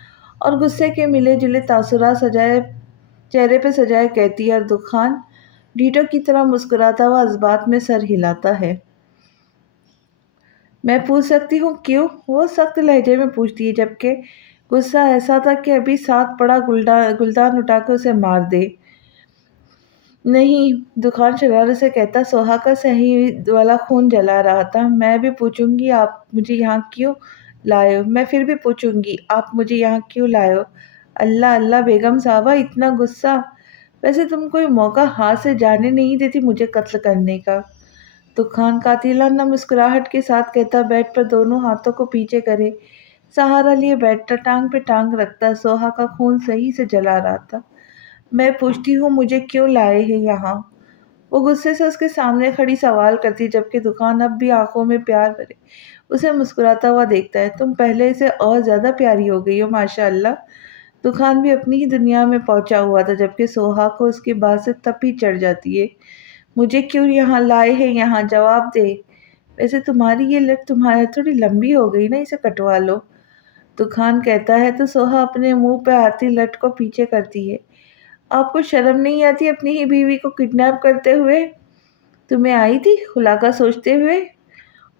और गुस्से के मिले जुले तासुरात सजाए चेहरे पे सजाए कहती है, और दुखान डीटो की तरह मुस्कुराता हुआ इस बात में सर हिलाता है। मैं पूछ सकती हूँ क्यों? वो सख्त लहजे में पूछती है, जबकि गुस्सा ऐसा था कि अभी साथ पड़ा गुलदान उठाकर उसे मार दे। नहीं, दुकान शरारत से कहता, सोहा का सही वाला खून जला रहा था। मैं भी पूछूंगी आप मुझे यहाँ क्यों लाए हो? मैं फिर भी पूछूंगी आप मुझे यहाँ क्यों लाए हो? अल्लाह अल्लाह बेगम साहबा, इतना गुस्सा? वैसे तुम कोई मौका हाथ से जाने नहीं देती मुझे कत्ल करने का। दुखान कातिलाना मुस्कुराहट के साथ कहता, बेड पर दोनों हाथों को पीछे करे सहारा लिए बैठता, टांग पे टांग रखता। सोहा का खून सही से जला रहा था। मैं पूछती हूँ मुझे क्यों लाए हैं यहाँ? वो गुस्से से उसके सामने खड़ी सवाल करती, जबकि दुकान अब भी आंखों में प्यार भरे उसे मुस्कुराता हुआ देखता है। तुम पहले से और ज्यादा प्यारी हो गई हो माशाअल्लाह। दुकान भी अपनी ही दुनिया में पहुंचा हुआ था, जबकि सोहा को उसकी बात से तपी चढ़ जाती है। मुझे क्यों यहाँ लाए हैं? यहाँ जवाब दे। वैसे तुम्हारी ये लट तुम्हारी थोड़ी लंबी हो गई ना, इसे कटवा लो। दुकान कहता है तो सोहा अपने मुंह पे आती लट को पीछे करती है। आपको शर्म नहीं आती अपनी ही बीवी को किडनैप करते हुए? तुम्हें आई थी खुला का सोचते हुए?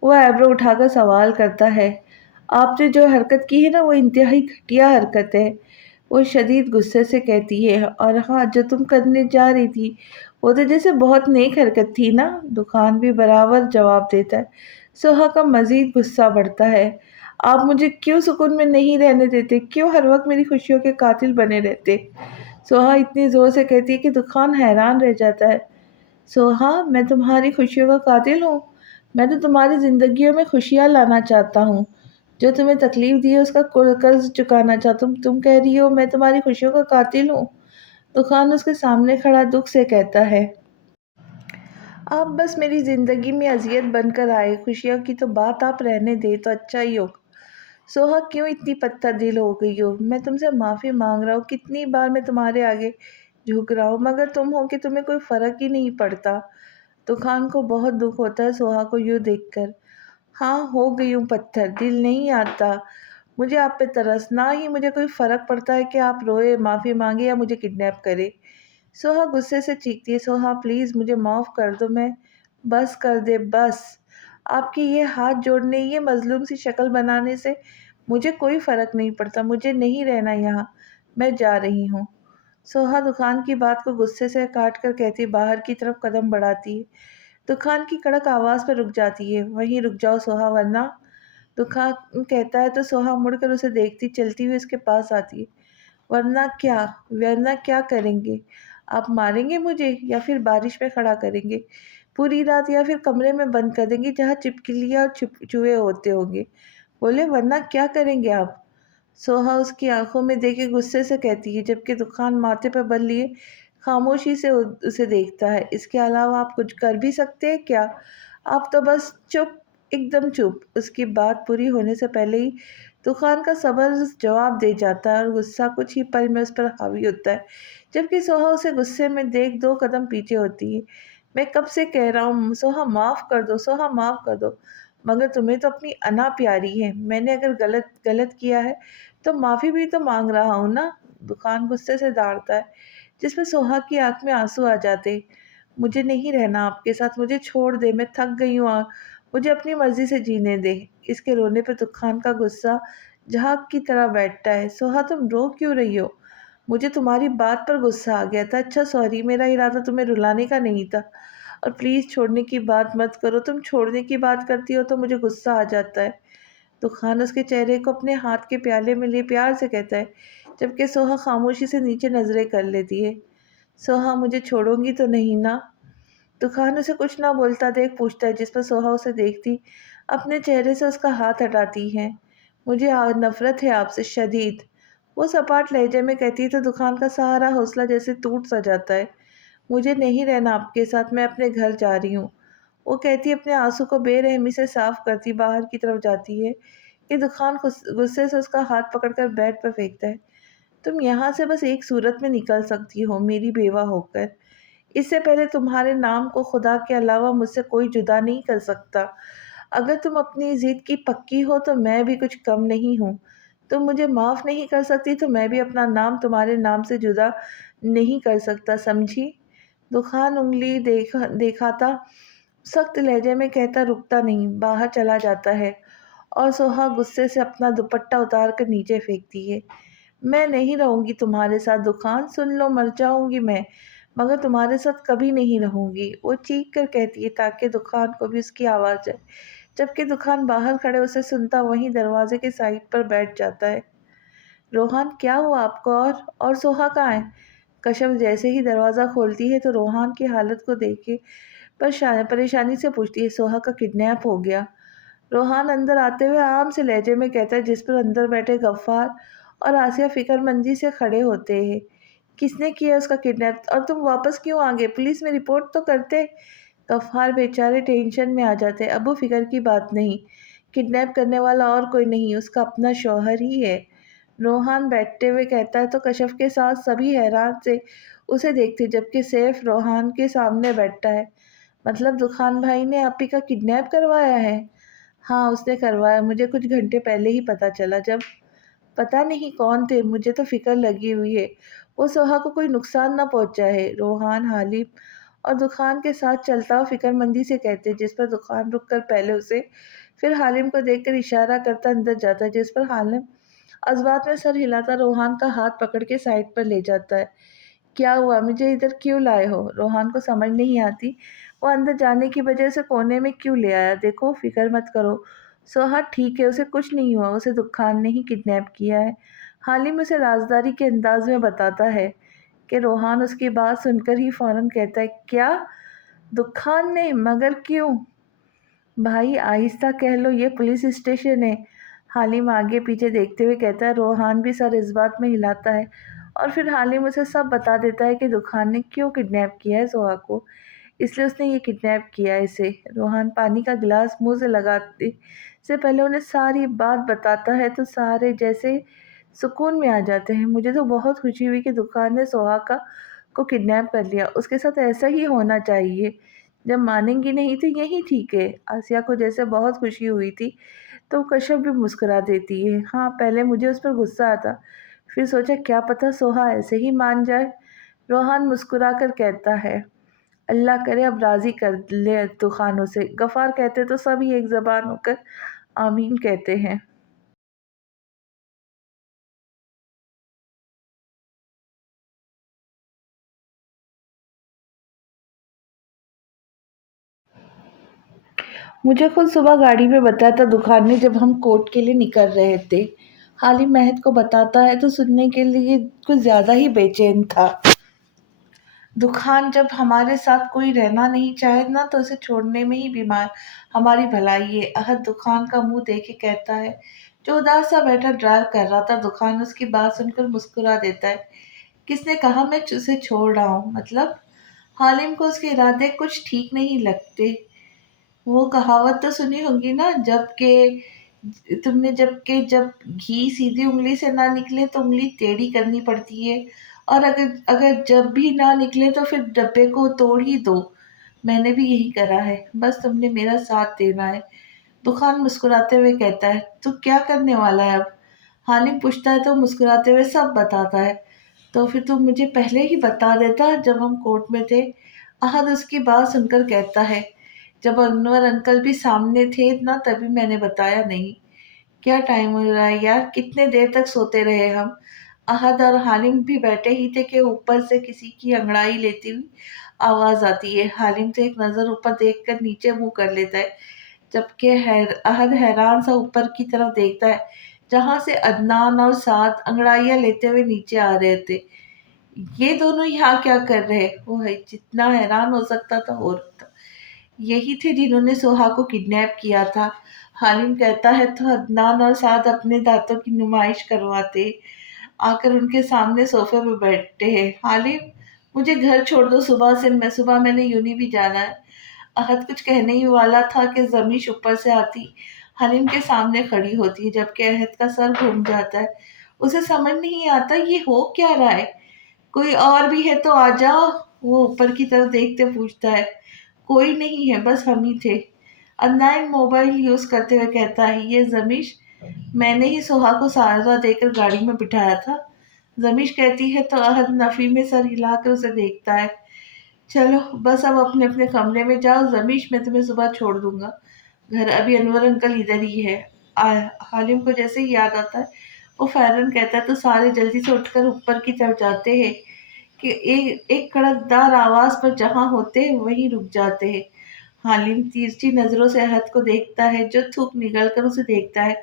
वो आईब्रो उठाकर सवाल करता है। आपने जो हरकत की है ना, वो इंतहाई घटिया हरकत है। वो शदीद गुस्से से कहती है, और हाँ, जो तुम करने जा रही थी वो तो जैसे बहुत नेक हरकत थी ना। दुकान भी बराबर जवाब देता है। सोहा का मजीद गुस्सा बढ़ता है। आप मुझे क्यों सुकून में नहीं रहने देते? क्यों हर वक्त मेरी खुशियों के कातिल बने रहते? सोहा इतनी जोर से कहती है कि दुकान हैरान रह जाता है। सोहा, मैं तुम्हारी खुशियों का कातिल हूँ? मैं तो तुम्हारी जिंदगियों में खुशियाँ लाना चाहता हूँ। जो तुम्हें तकलीफ दी है उसका कर्ज चुकाना चाहता हूँ। तुम कह रही हो मैं तुम्हारी खुशियों का कातिल हूँ? दुकान उसके सामने खड़ा दुख से कहता है, आप बस मेरी जिंदगी में अजियत बनकर आए। खुशियों की तो बात आप रहने दे तो अच्छा ही हो। सोहा, क्यों इतनी पत्थर दिल हो गई हो? मैं तुमसे माफ़ी मांग रहा हूँ। कितनी बार मैं तुम्हारे आगे झुक रहा हूँ, मगर तुम हो कि तुम्हें कोई फ़र्क ही नहीं पड़ता। दुखान को बहुत दुख होता है सोहा को यूँ देखकर। हाँ, हो गई हूँ पत्थर, दिल नहीं आता मुझे आप पे तरस। ना ही मुझे कोई फ़र्क पड़ता है कि आप रोए, माफ़ी मांगे या मुझे किडनैप करे। सोहा गुस्से से चीखती है, सोहा प्लीज़ मुझे माफ़ कर दो। मैं बस कर दे बस। آپ کی یہ ہاتھ جوڑنے، یہ مظلوم سی شکل بنانے سے مجھے کوئی فرق نہیں پڑتا، مجھے نہیں رہنا یہاں، میں جا رہی ہوں۔ سوہا دکان کی بات کو غصے سے کاٹ کر کہتی باہر کی طرف قدم بڑھاتی ہے۔ دکان کی کڑک آواز پر رک جاتی ہے۔ وہیں رک جاؤ سوہا، ورنہ… دکان کہتا ہے تو سوہا مڑ کر اسے دیکھتی چلتی ہوئی اس کے پاس آتی ہے۔ ورنہ کیا؟ ورنہ کیا کریں گے؟ آپ ماریں گے مجھے یا پھر بارش میں کھڑا کریں گے پوری رات، یا پھر کمرے میں بند کر دیں گے جہاں چپکلیاں اور چوہے ہوتے ہوں گے؟ بولے ورنہ کیا کریں گے آپ؟ سوہا اس کی آنکھوں میں دیکھے غصے سے کہتی ہے، جبکہ دکان ماتھے پر بل لیے خاموشی سے اسے دیکھتا ہے۔ اس کے علاوہ آپ کچھ کر بھی سکتے ہیں کیا؟ آپ تو بس چپ، ایک دم چپ۔ اس کی بات پوری ہونے سے پہلے ہی دکان کا صبر جواب دے جاتا ہے اور غصہ کچھ ہی پل میں اس پر حاوی ہوتا ہے، جبکہ سوہا اسے غصے میں دیکھ 2 قدم پیچھے ہوتی ہے۔ میں کب سے کہہ رہا ہوں سوہا معاف کر دو، سوہا معاف کر دو، مگر تمہیں تو اپنی انا پیاری ہے۔ میں نے اگر غلط کیا ہے تو معافی بھی تو مانگ رہا ہوں نا۔ دکان غصے سے داڑتا ہے، جس میں سوہا کی آنکھ میں آنسو آ جاتے۔ مجھے نہیں رہنا آپ کے ساتھ، مجھے چھوڑ دے، میں تھک گئی ہوں، مجھے اپنی مرضی سے جینے دے۔ اس کے رونے پہ دکان کا غصہ جھاگ کی طرح بیٹھتا ہے۔ سوہا تم رو کیوں رہی ہو؟ مجھے تمہاری بات پر غصہ آ گیا تھا۔ اچھا سوری، میرا ارادہ تمہیں رلانے کا نہیں تھا، اور پلیز چھوڑنے کی بات مت کرو، تم چھوڑنے کی بات کرتی ہو تو مجھے غصہ آ جاتا ہے۔ دکان اس کے چہرے کو اپنے ہاتھ کے پیالے میں لیے پیار سے کہتا ہے، جبکہ سوہا خاموشی سے نیچے نظریں کر لیتی ہے۔ سوہا مجھے چھوڑوں گی تو نہیں نا؟ دکان اسے کچھ نہ بولتا دیکھ پوچھتا ہے، جس پر سوہا اسے دیکھتی اپنے چہرے سے اس کا ہاتھ ہٹاتی ہے۔ مجھے نفرت ہے آپ سے، شدید۔ وہ سپاٹ لہجے میں کہتی تو دکان کا سارا حوصلہ جیسے ٹوٹ سا جاتا ہے۔ مجھے نہیں رہنا آپ کے ساتھ، میں اپنے گھر جا رہی ہوں۔ وہ کہتی اپنے آنسو کو بے رحمی سے صاف کرتی باہر کی طرف جاتی ہے کہ دکان غصے سے اس کا ہاتھ پکڑ کر بیڈ پر پھینکتا ہے۔ تم یہاں سے بس ایک صورت میں نکل سکتی ہو، میری بیوہ ہو کر۔ اس سے پہلے تمہارے نام کو خدا کے علاوہ مجھ سے کوئی جدا نہیں کر سکتا۔ اگر تم اپنی ضد کی پکی ہو تو میں بھی کچھ کم نہیں ہوں۔ تم مجھے معاف نہیں کر سکتی تو میں بھی اپنا نام تمہارے نام سے جدا نہیں کر سکتا، سمجھی؟ دکان انگلی دکھاتا سخت لہجے میں کہتا رکتا نہیں، باہر چلا جاتا ہے، اور سوہا غصے سے اپنا دوپٹہ اتار کر نیچے پھینکتی ہے۔ میں نہیں رہوں گی تمہارے ساتھ دکان، سن لو، مر جاؤں گی میں، مگر تمہارے ساتھ کبھی نہیں رہوں گی، وہ چیخ کر کہتی ہے تاکہ دکان کو بھی اس کی آواز جائے، جبکہ دکان باہر کھڑے اسے سنتا وہیں دروازے کے سائڈ پر بیٹھ جاتا ہے۔ روحان کیا ہوا آپ کو؟ اور سوہا کہاں ہے؟ کشف جیسے ہی دروازہ کھولتی ہے تو روحان کی حالت کو دیکھ کے پریشانی سے پوچھتی ہے، سوہا کا کڈنیپ ہو گیا؟ روحان اندر آتے ہوئے عام سے لہجے میں کہتا ہے، جس پر اندر بیٹھے غفار اور آسیہ فکر مندی سے کھڑے ہوتے ہیں۔ کس نے کیا اس کا کڈنیپ؟ اور تم واپس کیوں آ گئے؟ پولیس میں رپورٹ تو کرتے۔ غفار بیچارے ٹینشن میں آ جاتے، ابو فکر کی بات نہیں، کڈنیپ کرنے والا اور کوئی نہیں، اس کا اپنا شوہر ہی ہے۔ روحان بیٹھتے ہوئے کہتا ہے تو کشف کے ساتھ سبھی حیران سے اسے دیکھتے، جبکہ سیف روحان کے سامنے بیٹھتا ہے۔ مطلب دکان بھائی نے آپی کا کڈنیپ کروایا ہے؟ ہاں اس نے کروایا، مجھے کچھ گھنٹے پہلے ہی پتا چلا۔ جب… پتا نہیں کون تھے، مجھے تو فکر لگی ہوئی ہے وہ سوہا کو کوئی نقصان نہ پہنچائے۔ روحان حالم اور دکان کے ساتھ چلتا ہوا فکر مندی سے کہتے، جس پر دکان رک کر پہلے اسے پھر حالم کو دیکھ کر اشارہ کرتا اندر جاتا ہے، جس پر حالم ازبات میں سر ہلاتا روحان کا ہاتھ پکڑ کے سائڈ پر لے جاتا ہے۔ کیا ہوا؟ مجھے ادھر کیوں لائے ہو؟ روحان کو سمجھ نہیں آتی وہ اندر جانے کی وجہ سے کونے میں کیوں لے آیا۔ دیکھو فکر مت کرو، سوہا ٹھیک ہے، اسے کچھ نہیں ہوا، اسے دکان نے ہی کڈنیپ کیا ہے۔ حالم اسے رازداری کے انداز میں بتاتا ہے کہ روحان اس کی بات سن کر ہی فوراً کہتا ہے، کیا دکان نے؟ مگر کیوں؟ بھائی آہستہ کہہ لو، یہ پولیس اسٹیشن ہے۔ حالم آگے پیچھے دیکھتے ہوئے کہتا ہے۔ روحان بھی سر اس بات میں ہلاتا ہے اور پھر حالم اسے سب بتا دیتا ہے کہ دکان نے کیوں کڈنیپ کیا ہے سوہا کو، اس لیے اس نے یہ کڈنیپ کیا ہے اسے۔ روحان پانی کا گلاس منہ سے لگاتے سے پہلے انہیں ساری بات بتاتا ہے تو سارے جیسے سکون میں آ جاتے ہیں۔ مجھے تو بہت خوشی ہوئی کہ دکان نے سوہا کو کڈنیپ کر لیا، اس کے ساتھ ایسا ہی ہونا چاہیے۔ جب مانیں گی نہیں تو یہی ٹھیک ہے۔ آسیہ کو جیسے بہت خوشی ہوئی تھی تو کشف بھی مسکرا دیتی ہے۔ ہاں پہلے مجھے اس پر غصہ آتا، پھر سوچا کیا پتہ سوہا ایسے ہی مان جائے۔ روحان مسکرا کر کہتا ہے، اللہ کرے اب راضی کر لے دخان اسے۔ غفار کہتے تو سب ہی ایک زبان ہو کر آمین کہتے ہیں۔ مجھے خود صبح گاڑی میں بتایا تھا دکان نے جب ہم کوٹ کے لیے نکل رہے تھے۔ حالم مہد کو بتاتا ہے تو سننے کے لیے کچھ زیادہ ہی بے چین تھا۔ دکان جب ہمارے ساتھ کوئی رہنا نہیں چاہے نا تو اسے چھوڑنے میں ہی بیمار ہماری بھلائی ہے، احد دکان کا منہ دیکھ کے کہتا ہے، جو اداس سا بیٹھا ڈرائیو کر رہا تھا۔ دکان اس کی بات سن کر مسکرا دیتا ہے، کس نے کہا میں اسے چھوڑ رہا ہوں؟ مطلب؟ حالم کو اس کے ارادے کچھ ٹھیک نہیں لگتے۔ وہ کہاوت تو سنی ہوگی نا، جب گھی سیدھی انگلی سے نہ نکلے تو انگلی ٹیڑھی کرنی پڑتی ہے، اور اگر جب بھی نہ نکلے تو پھر ڈبے کو توڑ ہی دو۔ میں نے بھی یہی کرا ہے، بس تم نے میرا ساتھ دینا ہے۔ دخان مسکراتے ہوئے کہتا ہے، تو کیا کرنے والا ہے اب؟ حالم پوچھتا ہے تو مسکراتے ہوئے سب بتاتا ہے۔ تو پھر تم مجھے پہلے ہی بتا دیتا جب ہم کورٹ میں تھے۔ احد اس کی بات سن کر کہتا ہے، جب انور انکل بھی سامنے تھے نا تبھی میں نے بتایا نہیں۔ کیا ٹائم ہو رہا ہے یار، کتنے دیر تک سوتے رہے ہم؟ احد اور حالم بھی بیٹھے ہی تھے کہ اوپر سے کسی کی انگڑائی لیتی ہوئی آواز آتی ہے۔ حالم تو ایک نظر اوپر دیکھ کر نیچے منہ کر لیتا ہے، جبکہ احد حیران سا اوپر کی طرف دیکھتا ہے جہاں سے عدنان اور سعد انگڑائیاں لیتے ہوئے نیچے آ رہے تھے۔ یہ دونوں یہاں کیا کر رہے؟ وہ جتنا حیران ہو سکتا تھا ہو رہا تھا۔ یہی تھے جنہوں نے سوہا کو کڈنیپ کیا تھا۔ حالم کہتا ہے تو عدنان اور سعد اپنے دانتوں کی نمائش کرواتے آ کر ان کے سامنے صوفے پہ بیٹھتے ہیں۔ حالم مجھے گھر چھوڑ دو، صبح میں نے یونی بھی جانا ہے۔ احد کچھ کہنے ہی والا تھا کہ زمیش اوپر سے آتی حالم کے سامنے کھڑی ہوتی ہے، جبکہ احد کا سر گھوم جاتا ہے۔ اسے سمجھ نہیں آتا یہ ہو کیا رہا ہے۔ کوئی اور بھی ہے تو آ جاؤ، وہ اوپر کی طرف دیکھتے پوچھتا ہے۔ کوئی نہیں ہے، بس ہم ہی تھے۔ عدنان موبائل یوز کرتے ہوئے کہتا ہے، یہ زمیش، میں نے ہی سوہا کو سہارا دے کر گاڑی میں بٹھایا تھا۔ زمیش کہتی ہے تو احد نفی میں سر ہلا کر اسے دیکھتا ہے۔ چلو بس اب اپنے اپنے کمرے میں جاؤ زمیش، میں تمہیں صبح چھوڑ دوں گا گھر، ابھی انور انکل ادھر ہی ہے۔ حالم کو جیسے ہی یاد آتا ہے وہ فوراً کہتا ہے تو سارے جلدی سے اٹھ کر اوپر کی طرف جاتے ہیں کہ ایک کڑکدار آواز پر جہاں ہوتے وہیں رک جاتے ہیں۔ حالم تیرچی نظروں سے احد کو دیکھتا ہے جو تھوک نگل کر اسے دیکھتا ہے۔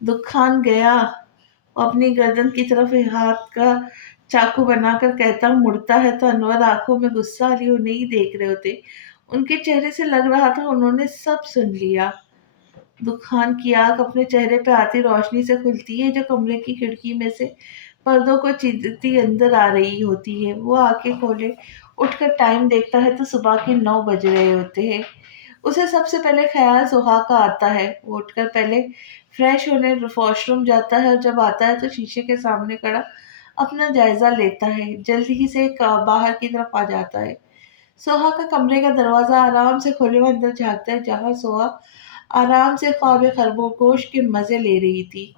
دکان گیا، وہ اپنی گردن کی طرف ہاتھ کا چاقو بنا کر کہتا مڑتا ہے تو انور آنکھوں میں غصہ لیے انہیں ہی دیکھ رہے ہوتے۔ ان کے چہرے سے لگ رہا تھا انہوں نے سب سن لیا۔ دکان کی آنکھ اپنے چہرے پہ آتی روشنی سے کھلتی ہے جو کمرے کی کھڑکی میں سے پردوں کو چیرتی اندر آ رہی ہوتی ہے۔ وہ آنکھیں کھولے اٹھ کر ٹائم دیکھتا ہے تو صبح کے 9 بج رہے ہوتے ہیں۔ اسے سب سے پہلے خیال سوہا کا آتا ہے۔ وہ اٹھ کر پہلے فریش ہونے واش روم جاتا ہے اور جب آتا ہے تو شیشے کے سامنے کھڑا اپنا جائزہ لیتا ہے، جلد ہی سے باہر کی طرف آ جاتا ہے۔ سوہا کا کمرے کا دروازہ آرام سے کھولے ہوئے اندر جھانکتا ہے جہاں سوہا آرام سے خواب خرگوش کے مزے لے رہی تھی۔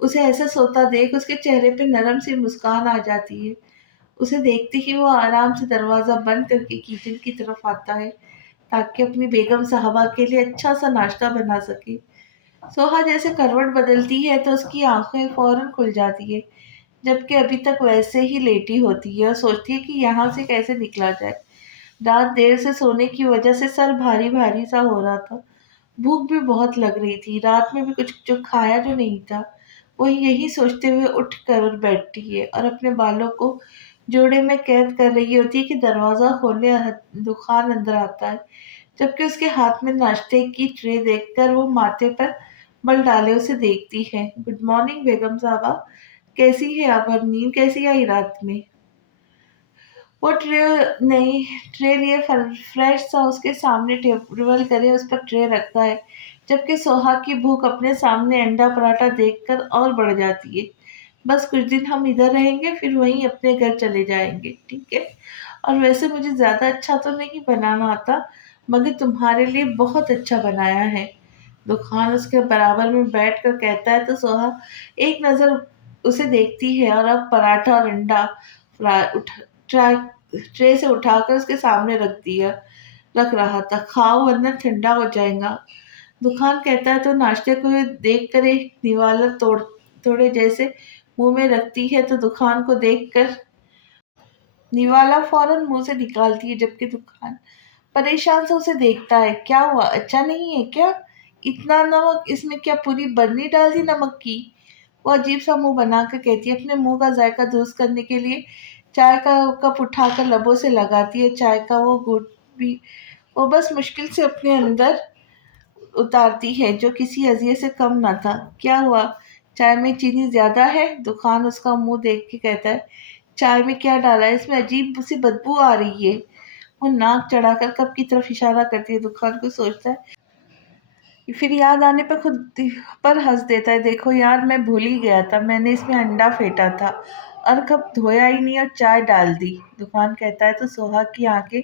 اسے ایسا سوتا دیکھ اس کے چہرے پہ نرم سی مسکان آ جاتی ہے۔ اسے دیکھتے ہی وہ آرام سے دروازہ بند کر کے کچن کی طرف آتا ہے تاکہ اپنی بیگم صاحبہ کے لیے اچھا سا ناشتہ بنا سکے۔ سوہا جیسے کروٹ بدلتی ہے تو اس کی آنکھیں فوراً کھل جاتی ہے، جبکہ ابھی تک ویسے ہی لیٹی ہوتی ہے اور سوچتی ہے کہ یہاں سے کیسے نکلا جائے۔ رات دیر سے سونے کی وجہ سے سر بھاری بھاری سا ہو رہا تھا، بھوک بھی بہت لگ رہی تھی، رات میں بھی کچھ جو کھایا جو نہیں تھا۔ وہ یہی سوچتے ہوئے اٹھ کر بیٹھتی ہے اور اپنے بالوں کو جوڑے میں قید کر رہی ہوتی ہے کہ دروازہ کھولے دخان اندر آتا ہے، جبکہ اس کے ہاتھ میں ناشتے کی ٹرے دیکھ کر وہ ماتھے پر بل ڈالے اسے دیکھتی ہے۔ گڈ مارننگ بیگم صاحبہ، کیسی ہے آپ اور نیند کیسی آئی رات میں؟ وہ ٹرے لیے فریش سا اس کے سامنے ٹیبل کرے اس پر ٹرے رکھتا ہے، جبکہ سوہا کی بھوک اپنے سامنے انڈا پراٹھا دیکھ کر اور بڑھ جاتی ہے۔ بس کچھ دن ہم ادھر رہیں گے پھر وہیں اپنے گھر چلے جائیں گے، ٹھیک ہے؟ اور ویسے مجھے زیادہ اچھا تو نہیں بنانا آتا، مگر تمہارے لیے بہت اچھا بنایا ہے۔ دکان اس کے برابر میں بیٹھ کر کہتا ہے تو سوہا ایک نظر اسے دیکھتی ہے اور اب پراٹھا اور انڈا ٹرائی ट्रे से उठाकर उसके सामने रख रहा था। खाओ वरना ठंडा हो जाएगा। दुकान कहता है तो नाश्ते को देख कर एक निवाला तोड़े जैसे मुंह में रखती है, तो दुकान को देखकर निवाला फौरन मुंह से निकालती है, जबकि दुकान परेशान से उसे देखता है। क्या हुआ, अच्छा नहीं है क्या? इतना नमक, इसमें क्या पूरी बरनी डाल दी नमक की? वो अजीब सा मुंह बनाकर कहती है। अपने मुंह का जायका दुरुस्त करने के लिए चाय का कप उठाकर लबों से लगाती है। चाय का वो घूंट भी वो बस मुश्किल से अपने अंदर उतारती है, जो किसी अजियत से कम न था। क्या हुआ, चाय में चीनी ज्यादा है? दुकान उसका मुंह देख के कहता है। चाय में क्या डाला है? इसमें अजीब सी बदबू आ रही है। वो नाक चढ़ाकर कप की तरफ इशारा करती है। दुकान को सोचता है, फिर याद आने पर खुद पर हंस देता है। देखो यार, मैं भूल ही गया था, मैंने इसमें अंडा फेंटा था और कप धोया ही नहीं और चाय डाल दी। दुकान कहता है तो सुहाग की आंखें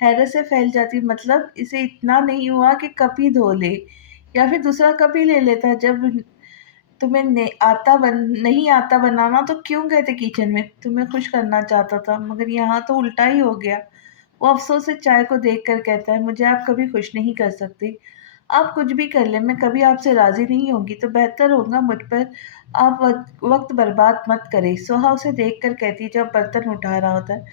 हैरत से फैल जाती। मतलब इसे इतना नहीं हुआ कि कप ही धो ले, या फिर दूसरा कप ही ले लेता? जब तुम्हें नहीं आता बनाना तो क्यों गए थे किचन में? तुम्हें खुश करना चाहता था, मगर यहाँ तो उल्टा ही हो गया। वो अफसोस से चाय को देख कर कहता है, मुझे आप कभी खुश नहीं कर सकते। आप कुछ भी कर लें, मैं कभी आपसे राजी नहीं होंगी। तो बेहतर होगा मुझ पर आप वक्त बर्बाद मत करें। सोहा उसे देख कर कहती है, जब बर्तन उठा रहा होता है,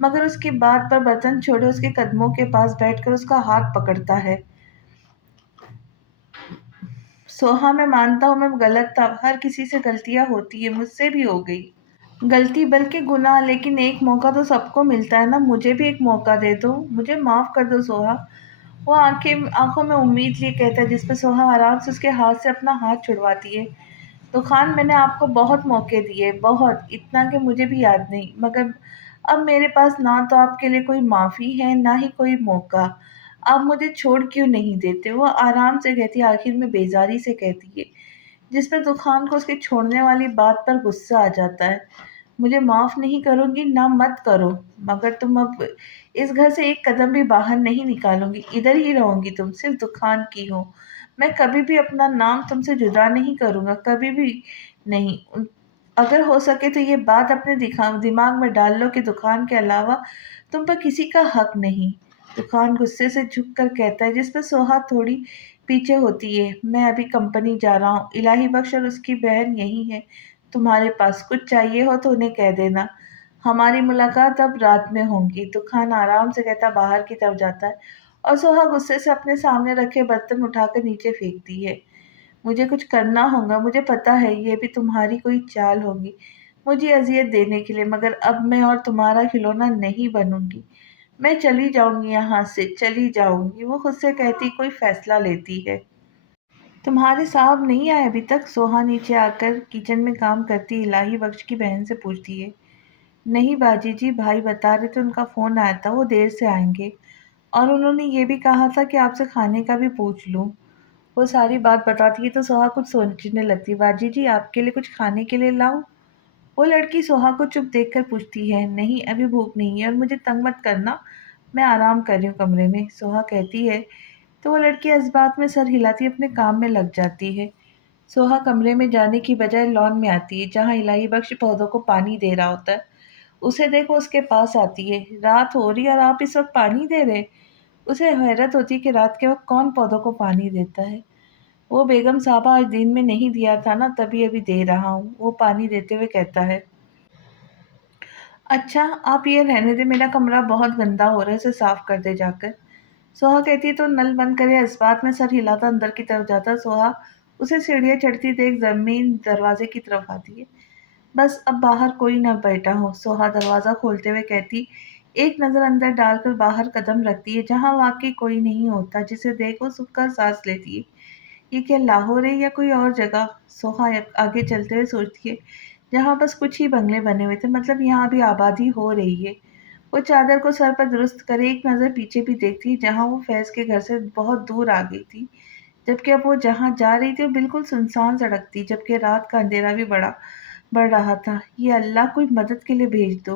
मगर उसकी बात पर बर्तन छोड़े उसके कदमों के पास बैठकर उसका हाथ पकड़ता है। सोहा, मैं मानता हूँ मैं गलत था, हर किसी से गलतियां होती है, मुझसे भी हो गई गलती, बल्कि गुनाह, लेकिन एक मौका तो सबको मिलता है ना। मुझे भी एक मौका दे दो, मुझे माफ कर दो सोहा। वो आंखों में उम्मीद लिए कहता है, जिस पर सोहा आराम से उसके हाथ से अपना हाथ छुड़वाती है। तो खान, मैंने आपको बहुत मौके दिए, बहुत, इतना कि मुझे भी याद नहीं, मगर अब मेरे पास ना तो आपके लिए कोई माफ़ी है, ना ही कोई मौका। आप मुझे छोड़ क्यों नहीं देते? वो आराम से कहती है, आखिर में बेजारी से कहती है, जिस पर दुखान को उसके छोड़ने वाली बात पर गुस्सा आ जाता है। मुझे माफ़ नहीं करूँगी ना, मत करो, मगर तुम अब इस घर से एक कदम भी बाहर नहीं निकालूंगी, इधर ही रहूंगी, तुम सिर्फ दुकान की हो। मैं कभी भी अपना नाम तुमसे जुदा नहीं करूँगा, कभी भी नहीं। अगर हो सके तो ये बात अपने दिमाग में डाल लो कि दुकान के अलावा तुम पर किसी का हक नहीं। दुकान गुस्से से झुक कर कहता है, जिस पर सोहा थोड़ी पीछे होती है। मैं अभी कंपनी जा रहा हूँ, इलाही बख्श और उसकी बहन यही है। तुम्हारे पास कुछ चाहिए हो तो उन्हें कह देना। हमारी मुलाकात अब रात में होगी। दुकान आराम से कहता बाहर की तरफ जाता है, और सोहा गुस्से से अपने सामने रखे बर्तन उठाकर नीचे फेंकती है। मुझे कुछ करना होगा, मुझे पता है ये भी तुम्हारी कोई चाल होगी मुझे अजियत देने के लिए, मगर अब मैं और तुम्हारा खिलौना नहीं बनूंगी। मैं चली जाऊंगी, यहाँ से चली जाऊंगी। वो खुद से कहती कोई फैसला लेती है। तुम्हारे साहब नहीं आए अभी तक? सोहा नीचे आकर किचन में काम करती इलाही बख्श की बहन से पूछती है। नहीं बाजी जी, भाई बता रहे थे उनका फ़ोन आया था, वो देर से आएंगे, और उन्होंने ये भी कहा था कि आपसे खाने का भी पूछ लूँ। वो सारी बात बताती है तो सोहा कुछ सोचने लगती है। बाजी जी, आपके लिए कुछ खाने के लिए लाऊं? वो लड़की सोहा को चुप देखकर पूछती है। नहीं, अभी भूख नहीं है, और मुझे तंग मत करना, मैं आराम कर रही हूँ कमरे में, सोहा कहती है। तो वो लड़की इस बात में सर हिलाती अपने काम में लग जाती है। सोहा कमरे में जाने की बजाय लॉन में आती है, जहाँ इलाही बख्श पौधों को पानी दे रहा होता है। उसे देखो उसके पास आती है। रात हो रही है और आप इस वक्त पानी दे रहे? उसे हैरत होती है कि रात के वक्त कौन पौधों को पानी देता है। वो, बेगम साहबा, आज दिन में नहीं दिया था ना, तभी अभी दे रहा हूँ, वो पानी देते हुए कहता है। अच्छा, आप ये रहने दे, मेरा कमरा बहुत गंदा हो रहा है, इसे साफ कर दे जाकर। सोहा कहती है तो नल बंद करे। इस बात में सर हिलाता अंदर की तरफ जाता। सोहा उसे सीढ़ियाँ चढ़ती देख जमीन दरवाजे की तरफ आती है। बस अब बाहर कोई न बैठा हो, सोहा दरवाज़ा खोलते हुए कहती। एक नज़र अंदर डालकर बाहर कदम रखती है, जहाँ वाकई कोई नहीं होता, जिसे देख वो सुख कर सांस लेती है। ये क्या लाहौर है या कोई और जगह? सोहा आगे चलते हुए सोचती है, जहाँ बस कुछ ही बंगले बने हुए थे, मतलब यहाँ अभी आबादी हो रही है। वो चादर को सर पर दुरुस्त करे एक नज़र पीछे भी देखती, जहाँ वो फैज़ के घर से बहुत दूर आ गई थी, जबकि अब वो जहाँ जा रही थी वो बिल्कुल सुनसान सड़क थी, जबकि रात का अंधेरा भी बढ़ रहा था। ये अल्लाह, कोई मदद के लिए भेज दो।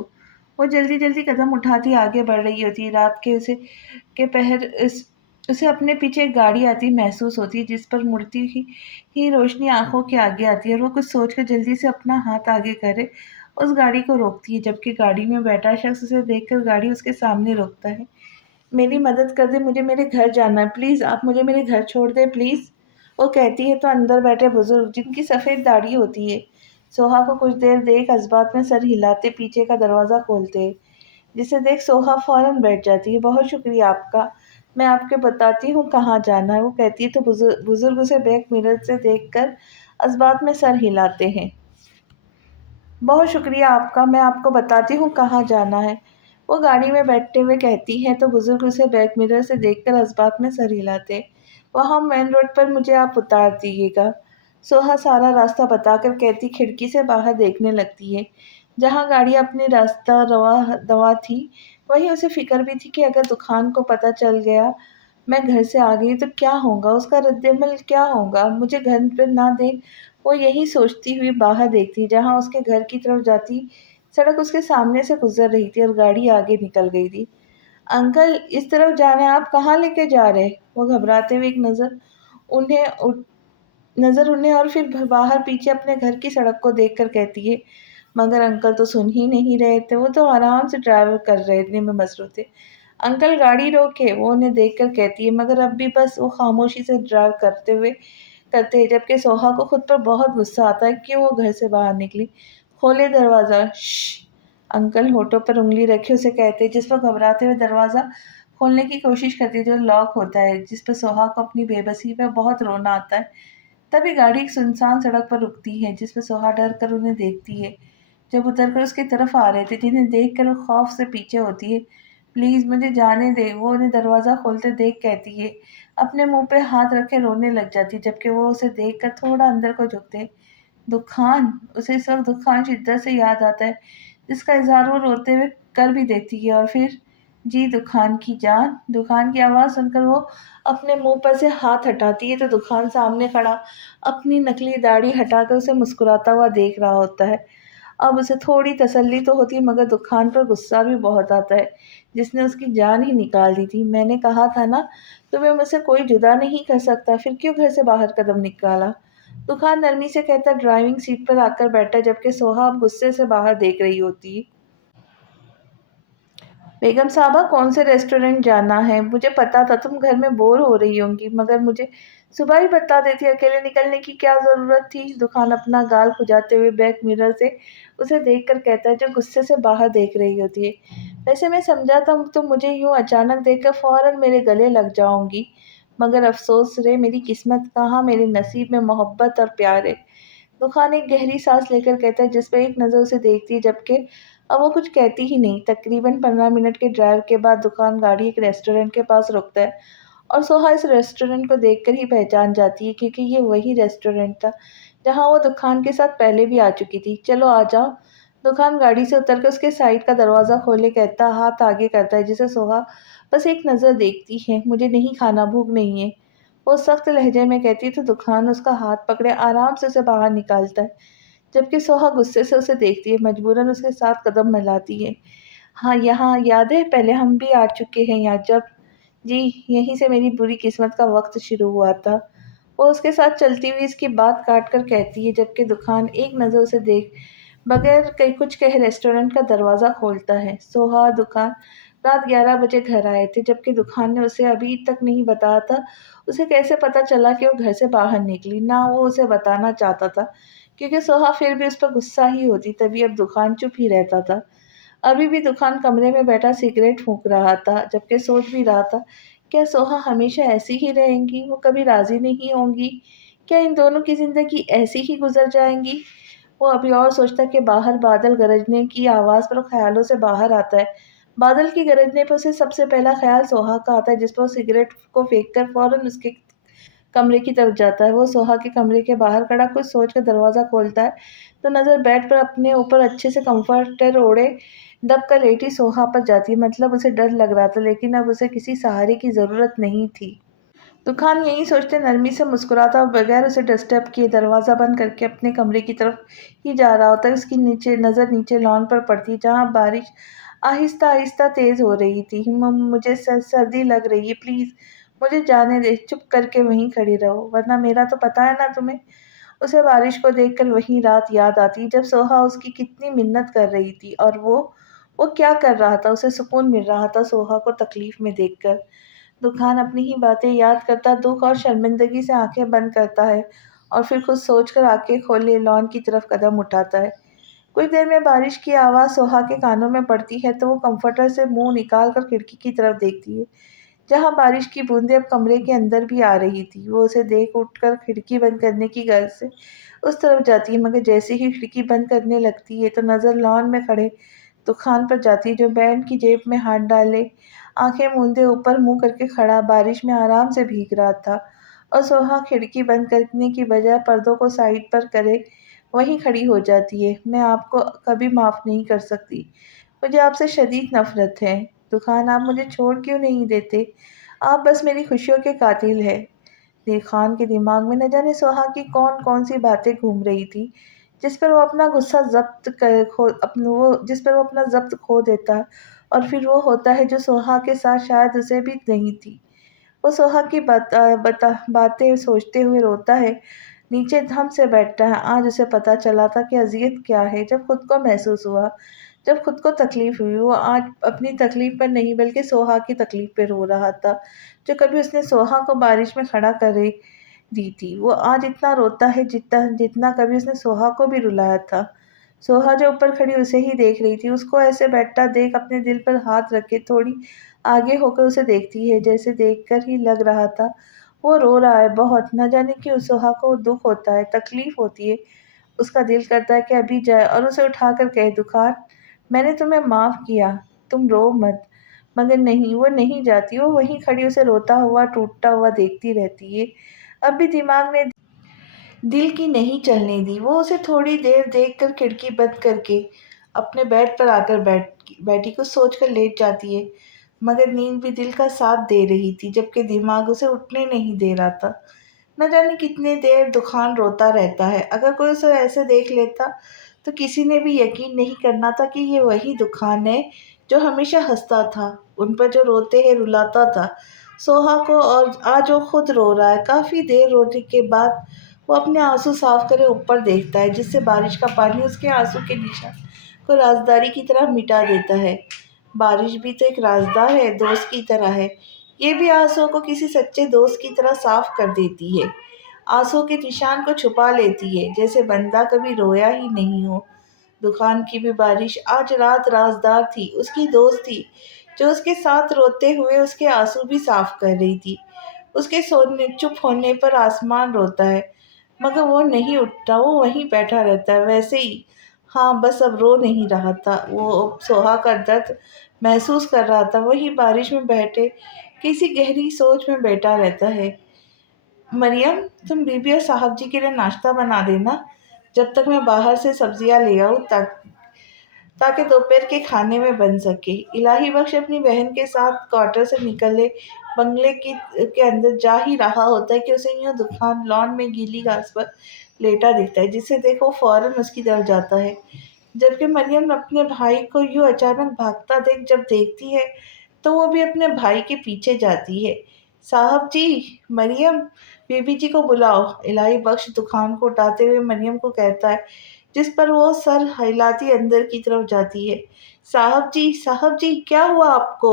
वो जल्दी जल्दी कदम उठाती आगे बढ़ रही होती। रात के उसे के पहर इस उसे अपने पीछे एक गाड़ी आती महसूस होती है, जिस पर मुड़ती ही रोशनी आंखों के आगे आती है, और वो कुछ सोचकर जल्दी से अपना हाथ आगे करे اس گاڑی کو روکتی ہے جبکہ گاڑی میں بیٹھا شخص اسے دیکھ کر گاڑی اس کے سامنے روکتا ہے۔ میری مدد کر دے، مجھے میرے گھر جانا ہے، پلیز آپ مجھے میرے گھر چھوڑ دیں پلیز، وہ کہتی ہے تو اندر بیٹھے بزرگ جن کی سفید داڑھی ہوتی ہے سوہا کو کچھ دیر دیکھ اسبات میں سر ہلاتے پیچھے کا دروازہ کھولتے، جسے دیکھ سوہا فوراً بیٹھ جاتی ہے۔ بہت شکریہ آپ کا، میں آپ کے بتاتی ہوں کہاں جانا ہے، وہ کہتی ہے تو بزرگ اسے بیک مرر سے دیکھ کر اسبات میں سر ہلاتے ہیں۔ بہت شکریہ آپ کا، میں آپ کو بتاتی ہوں کہاں جانا ہے، وہ گاڑی میں بیٹھتے ہوئے کہتی ہے تو بزرگ اسے بیک مرر سے دیکھ کر اسبات میں سر ہلاتے، وہاں مین روڈ پر مجھے آپ اتار دیجیے گا، سوہا سارا راستہ بتا کر کہتی کھڑکی سے باہر دیکھنے لگتی ہے۔ جہاں گاڑی اپنی راستہ روا تھی وہیں اسے فکر بھی تھی کہ اگر دکان کو پتہ چل گیا میں گھر سے آ گئی تو کیا ہوگا، اس کا رد عمل کیا ہوگا، مجھے گھر پہ نہ دیکھ۔ وہ یہی سوچتی ہوئی باہر دیکھتی جہاں اس کے گھر کی طرف جاتی سڑک اس کے سامنے سے گزر رہی تھی اور گاڑی آگے نکل گئی تھی۔ انکل اس طرف جانے آپ کہاں لے کے جا رہے، وہ گھبراتے ہوئے ایک نظر انہیں اور پھر باہر پیچھے اپنے گھر کی سڑک کو دیکھ کر کہتی ہے، مگر انکل تو سن ہی نہیں رہے تھے، وہ تو آرام سے ڈرائیو کر رہے میں مصروف تھے۔ انکل گاڑی روکے، وہ انہیں دیکھ کر کہتی ہے، مگر اب بھی بس وہ خاموشی سے ڈرائیو کرتے ہیں جبکہ سوہا کو خود پر بہت غصہ آتا ہے کہ وہ گھر سے باہر نکلی۔ کھولے دروازہ، شش، انکل ہونٹوں پر انگلی رکھے اسے کہتے جس پر گھبراتے ہوئے دروازہ کھولنے کی کوشش کرتی جو لاک ہوتا ہے، جس پر سوہا کو اپنی بے بسی پہ بہت رونا آتا ہے۔ تبھی گاڑی ایک سنسان سڑک پر رکتی ہے جس پہ سوہا ڈر کر انہیں دیکھتی ہے جب اتر کر اس کی طرف آ رہے تھے، جنہیں دیکھ کر وہ خوف سے پیچھے ہوتی ہے۔ پلیز مجھے جانے دے، وہ انہیں دروازہ کھولتے دیکھ کہتی ہے، اپنے منہ پہ ہاتھ رکھے رونے لگ جاتی جبکہ وہ اسے دیکھ کر تھوڑا اندر کو جھکتے۔ دکان، اسے اس وقت دکان شدت سے یاد آتا ہے جس کا اظہار وہ روتے ہوئے کر بھی دیتی ہے، اور پھر جی دکان کی جان، دکان کی آواز سن کر وہ اپنے منہ پر سے ہاتھ ہٹاتی ہے تو دکان سامنے کھڑا اپنی نکلی داڑھی ہٹا کر اسے مسکراتا ہوا دیکھ رہا ہوتا ہے۔ اب اسے تھوڑی تسلی تو ہوتی ہے مگر دکان پر غصہ بھی بہت آتا ہے جس نے اس کی جان ہی نکال دی تھی۔ میں نے کہا تھا نا تمہیں مجھ سے کوئی جدا نہیں کر سکتا، پھر کیوں گھر سے باہر قدم نکالا؟ دکان نرمی سے کہتا ڈرائیونگ سیٹ پر آ کر بیٹھا جبکہ سوہا اب غصے سے باہر دیکھ رہی ہوتی۔ بیگم صاحبہ کون سے ریسٹورنٹ جانا ہے؟ مجھے پتا تھا تم گھر میں بور ہو رہی ہوں گی مگر مجھے صبح ہی بتا دیتی، اکیلے نکلنے کی کیا ضرورت تھی؟ دکان اپنا گال کھجاتے ہوئے بیک مرر سے اسے دیکھ کر کہتا ہے جو غصے سے باہر دیکھ رہی ہوتی ہے، ویسے میں سمجھا تھا تم مجھے یوں اچانک دیکھ کر فوراً میرے گلے لگ جاؤں گی، مگر افسوس رے میری قسمت کہاں، میرے نصیب میں محبت اور پیار ہے۔ دکان ایک گہری سانس لے کر کہتا ہے جس پہ ایک نظر اسے دیکھتی ہے جبکہ اب وہ کچھ کہتی ہی نہیں۔ تقریباً 15 منٹ کے ڈرائیو کے بعد دکان گاڑی ایک ریسٹورنٹ کے پاس روکتا ہے اور سوہا اس ریسٹورنٹ کو دیکھ کر ہی پہچان جاتی ہے کیونکہ یہ وہی ریسٹورنٹ تھا جہاں وہ دکان کے ساتھ پہلے بھی آ چکی تھی۔ چلو آ جاؤ، دکان گاڑی سے اتر کر اس کے سائڈ کا دروازہ کھولے کہتا ہاتھ آگے کرتا ہے جسے سوہا بس ایک نظر دیکھتی ہے۔ مجھے نہیں کھانا، بھوک نہیں ہے، وہ سخت لہجے میں کہتی تو دکان اس کا ہاتھ پکڑے آرام سے اسے باہر نکالتا ہے جبکہ سوہا غصے سے اسے دیکھتی ہے، مجبوراً اس کے ساتھ قدم ملاتی ہے۔ ہاں یہاں یاد ہے پہلے ہم بھی آ چکے ہیں یہاں جب، جی یہیں سے میری بری قسمت کا وقت شروع ہوا تھا، وہ اس کے ساتھ چلتی ہوئی اس کی بات کاٹ کر کہتی ہے جبکہ دکان ایک نظر اسے دیکھ بغیر کئی کچھ کہے ریسٹورنٹ کا دروازہ کھولتا ہے۔ سوہا اور دکان رات 11 بجے گھر آئے تھے جبکہ دکان نے اسے ابھی تک نہیں بتایا تھا اسے کیسے پتا چلا کہ وہ گھر سے باہر نکلی، نہ وہ اسے بتانا چاہتا تھا کیونکہ سوہا پھر بھی اس پر غصہ ہی ہوتی، تبھی اب دکان چپ ہی رہتا تھا۔ ابھی بھی دکان کمرے میں بیٹھا سگریٹ پھونک رہا تھا جبکہ سوچ بھی رہا تھا کیا سوہا ہمیشہ ایسی ہی رہیں گی، وہ کبھی راضی نہیں ہوں گی، کیا ان دونوں کی زندگی ایسی ہی گزر جائیں گی؟ وہ ابھی اور سوچتا کہ باہر بادل گرجنے کی آواز پر خیالوں سے باہر آتا ہے۔ بادل کی گرجنے پر اسے سب سے پہلا خیال سوہا کا آتا ہے جس پر وہ سگریٹ کو پھینک کر فوراً اس کے کمرے کی طرف جاتا ہے۔ وہ سوہا کے کمرے کے باہر کھڑا کچھ سوچ کر دروازہ کھولتا ہے تو نظر بیڈ پر اپنے اوپر اچھے سے کمفرٹر اوڑھے دب کر لیٹی سوہا پر جاتی ہے۔ مطلب اسے ڈر لگ رہا تھا لیکن اب اسے کسی سہارے کی ضرورت نہیں تھی۔ دکان یہی سوچتے نرمی سے مسکراتا اور بغیر اسے ڈسٹرب کیے دروازہ بند کر کے اپنے کمرے کی طرف ہی جا رہا ہوتا ہے۔ اس کی نظر نیچے لان پر پڑتی جہاں بارش آہستہ آہستہ تیز ہو رہی تھی۔ مجھے سردی لگ رہی ہے، پلیز مجھے جانے دے، چپ کر کے وہیں کھڑی رہو ورنہ میرا تو پتا ہے نا تمہیں، اسے بارش کو دیکھ کر وہی رات یاد آتی جب سوہا اس کی کتنی منت کر رہی تھی، اور وہ کیا کر رہا تھا، اسے سکون مل رہا تھا سوہا کو تکلیف میں دیکھ کر۔ دکان اپنی ہی باتیں یاد کرتا دکھ اور شرمندگی سے آنکھیں بند کرتا ہے، اور پھر کچھ سوچ کر آنکھیں کھولے لان کی طرف قدم اٹھاتا ہے۔ کچھ دیر میں بارش کی آواز سوہا کے کانوں میں پڑتی ہے تو وہ کمفرٹر سے منہ نکال کر کھڑکی کی طرف دیکھتی ہے، جہاں بارش کی بوندیں اب کمرے کے اندر بھی آ رہی تھی۔ وہ اسے دیکھ اٹھ کر کھڑکی بند کرنے کی غرض سے اس طرف جاتی ہے، مگر جیسے ہی کھڑکی بند کرنے لگتی ہے تو نظر لان میں کھڑے دکان پر جاتی ہے، جو بینڈ کی جیب میں ہاتھ ڈالے آنکھیں موندے اوپر منہ کر کے کھڑا بارش میں آرام سے بھیگ رہا تھا، اور سوہا کھڑکی بند کرنے کی بجائے پردوں کو سائڈ پر کرے وہیں کھڑی ہو جاتی ہے۔ میں آپ کو کبھی معاف نہیں کر سکتی، مجھے آپ سے شدید نفرت ہے۔ دکان آپ مجھے چھوڑ کیوں نہیں دیتے؟ آپ بس میری خوشیوں کے قاتل ہیں۔ دل خان کے دماغ میں نہ جانے سوہا کی کون کون سی باتیں گھوم رہی تھی، جس پر وہ اپنا غصہ جس پر وہ اپنا ضبط کھو دیتا، اور پھر وہ ہوتا ہے جو سوہا کے ساتھ شاید اسے بھی نہیں تھی۔ وہ سوہا کی باتیں سوچتے ہوئے روتا ہے، نیچے دھم سے بیٹھتا ہے۔ آج اسے پتا چلا تھا کہ اذیت کیا ہے جب خود کو محسوس ہوا، جب خود کو تکلیف ہوئی۔ وہ آج اپنی تکلیف پر نہیں بلکہ سوہا کی تکلیف پہ رو رہا تھا، جو کبھی اس نے سوہا کو بارش میں کھڑا کرے دی تھی۔ وہ آج اتنا روتا ہے جتنا کبھی اس نے سوہا کو بھی رلایا تھا۔ سوہا جو اوپر کھڑی اسے ہی دیکھ رہی تھی، اس کو ایسے بیٹھا دیکھ اپنے دل پر ہاتھ رکھے تھوڑی آگے ہو کر اسے دیکھتی ہے، جیسے دیکھ کر ہی لگ رہا تھا وہ رو رہا ہے بہت۔ نہ جانے کیوں سوہا کو دکھ ہوتا ہے، تکلیف ہوتی ہے۔ اس کا دل کرتا ہے کہ ابھی جائے اور اسے اٹھا کر کہے، دکان میں نے تمہیں معاف کیا، تم رو مت۔ مگر نہیں، وہ نہیں جاتی، وہ وہیں کھڑی اسے روتا ہوا ٹوٹتا ہوا دیکھتی رہتی ہے۔ اب بھی دماغ نے دل کی نہیں چلنے دی۔ وہ اسے تھوڑی دیر دیکھ کر کھڑکی بند کر کے اپنے بیڈ پر آ کر بیٹھی کچھ سوچ کر لیٹ جاتی ہے، مگر نیند بھی دل کا ساتھ دے رہی تھی جبکہ دماغ اسے اٹھنے نہیں دے رہا تھا۔ نہ جانے کتنے دیر دکان روتا رہتا ہے۔ اگر کوئی اسے ایسے دیکھ لیتا تو کسی نے بھی یقین نہیں کرنا تھا کہ یہ وہی دکان ہے جو ہمیشہ ہنستا تھا، ان پر جو روتے ہیں رلاتا تھا سوہا کو، اور آج وہ خود رو رہا ہے۔ کافی دیر رونے کے بعد وہ اپنے آنسو صاف کرے اوپر دیکھتا ہے، جس سے بارش کا پانی اس کے آنسو کے نشان کو رازداری کی طرح مٹا دیتا ہے۔ بارش بھی تو ایک رازدار ہے، دوست کی طرح ہے، یہ بھی آنسو کو کسی سچے دوست کی طرح صاف کر دیتی ہے، آنسو کے نشان کو چھپا لیتی ہے، جیسے بندہ کبھی رویا ہی نہیں ہو۔ دکان کی بھی بارش آج رات رازدار تھی، اس کی دوست تھی، جو اس کے ساتھ روتے ہوئے اس کے آنسو بھی صاف کر رہی تھی۔ اس کے چپ ہونے پر آسمان روتا ہے، مگر وہ نہیں اٹھتا، وہ وہیں بیٹھا رہتا ہے ویسے ہی۔ ہاں بس اب رو نہیں رہا تھا، وہ اب سوہا کا درد محسوس کر رہا تھا، وہی بارش میں بیٹھے کسی گہری سوچ میں بیٹھا رہتا ہے۔ مریم، تم بی بی اور صاحب جی کے لیے ناشتہ بنا دینا، جب تک میں باہر سے سبزیاں لے آؤں، تاکہ دوپہر کے کھانے میں بن سکے۔ الہی بخش اپنی بہن کے ساتھ کوارٹر سے نکلے بنگلے کے اندر جا ہی رہا ہوتا ہے کہ اسے یوں دکان لان میں گیلی گھاس پر لیٹا دکھتا ہے، جسے دیکھ وہ فوراً اس کی طرف جاتا ہے، جبکہ مریم اپنے بھائی کو یوں اچانک بھاگتا جب دیکھتی ہے تو وہ بھی اپنے بھائی کے پیچھے جاتی ہے۔ صاحب جی، مریم، بی بی جی کو بلاؤ، الہی بخش دکان کو اٹھاتے ہوئے مریم کو کہتا ہے، جس پر وہ سر ہلاتی اندر کی طرف جاتی ہے۔ صاحب جی کیا ہوا آپ کو؟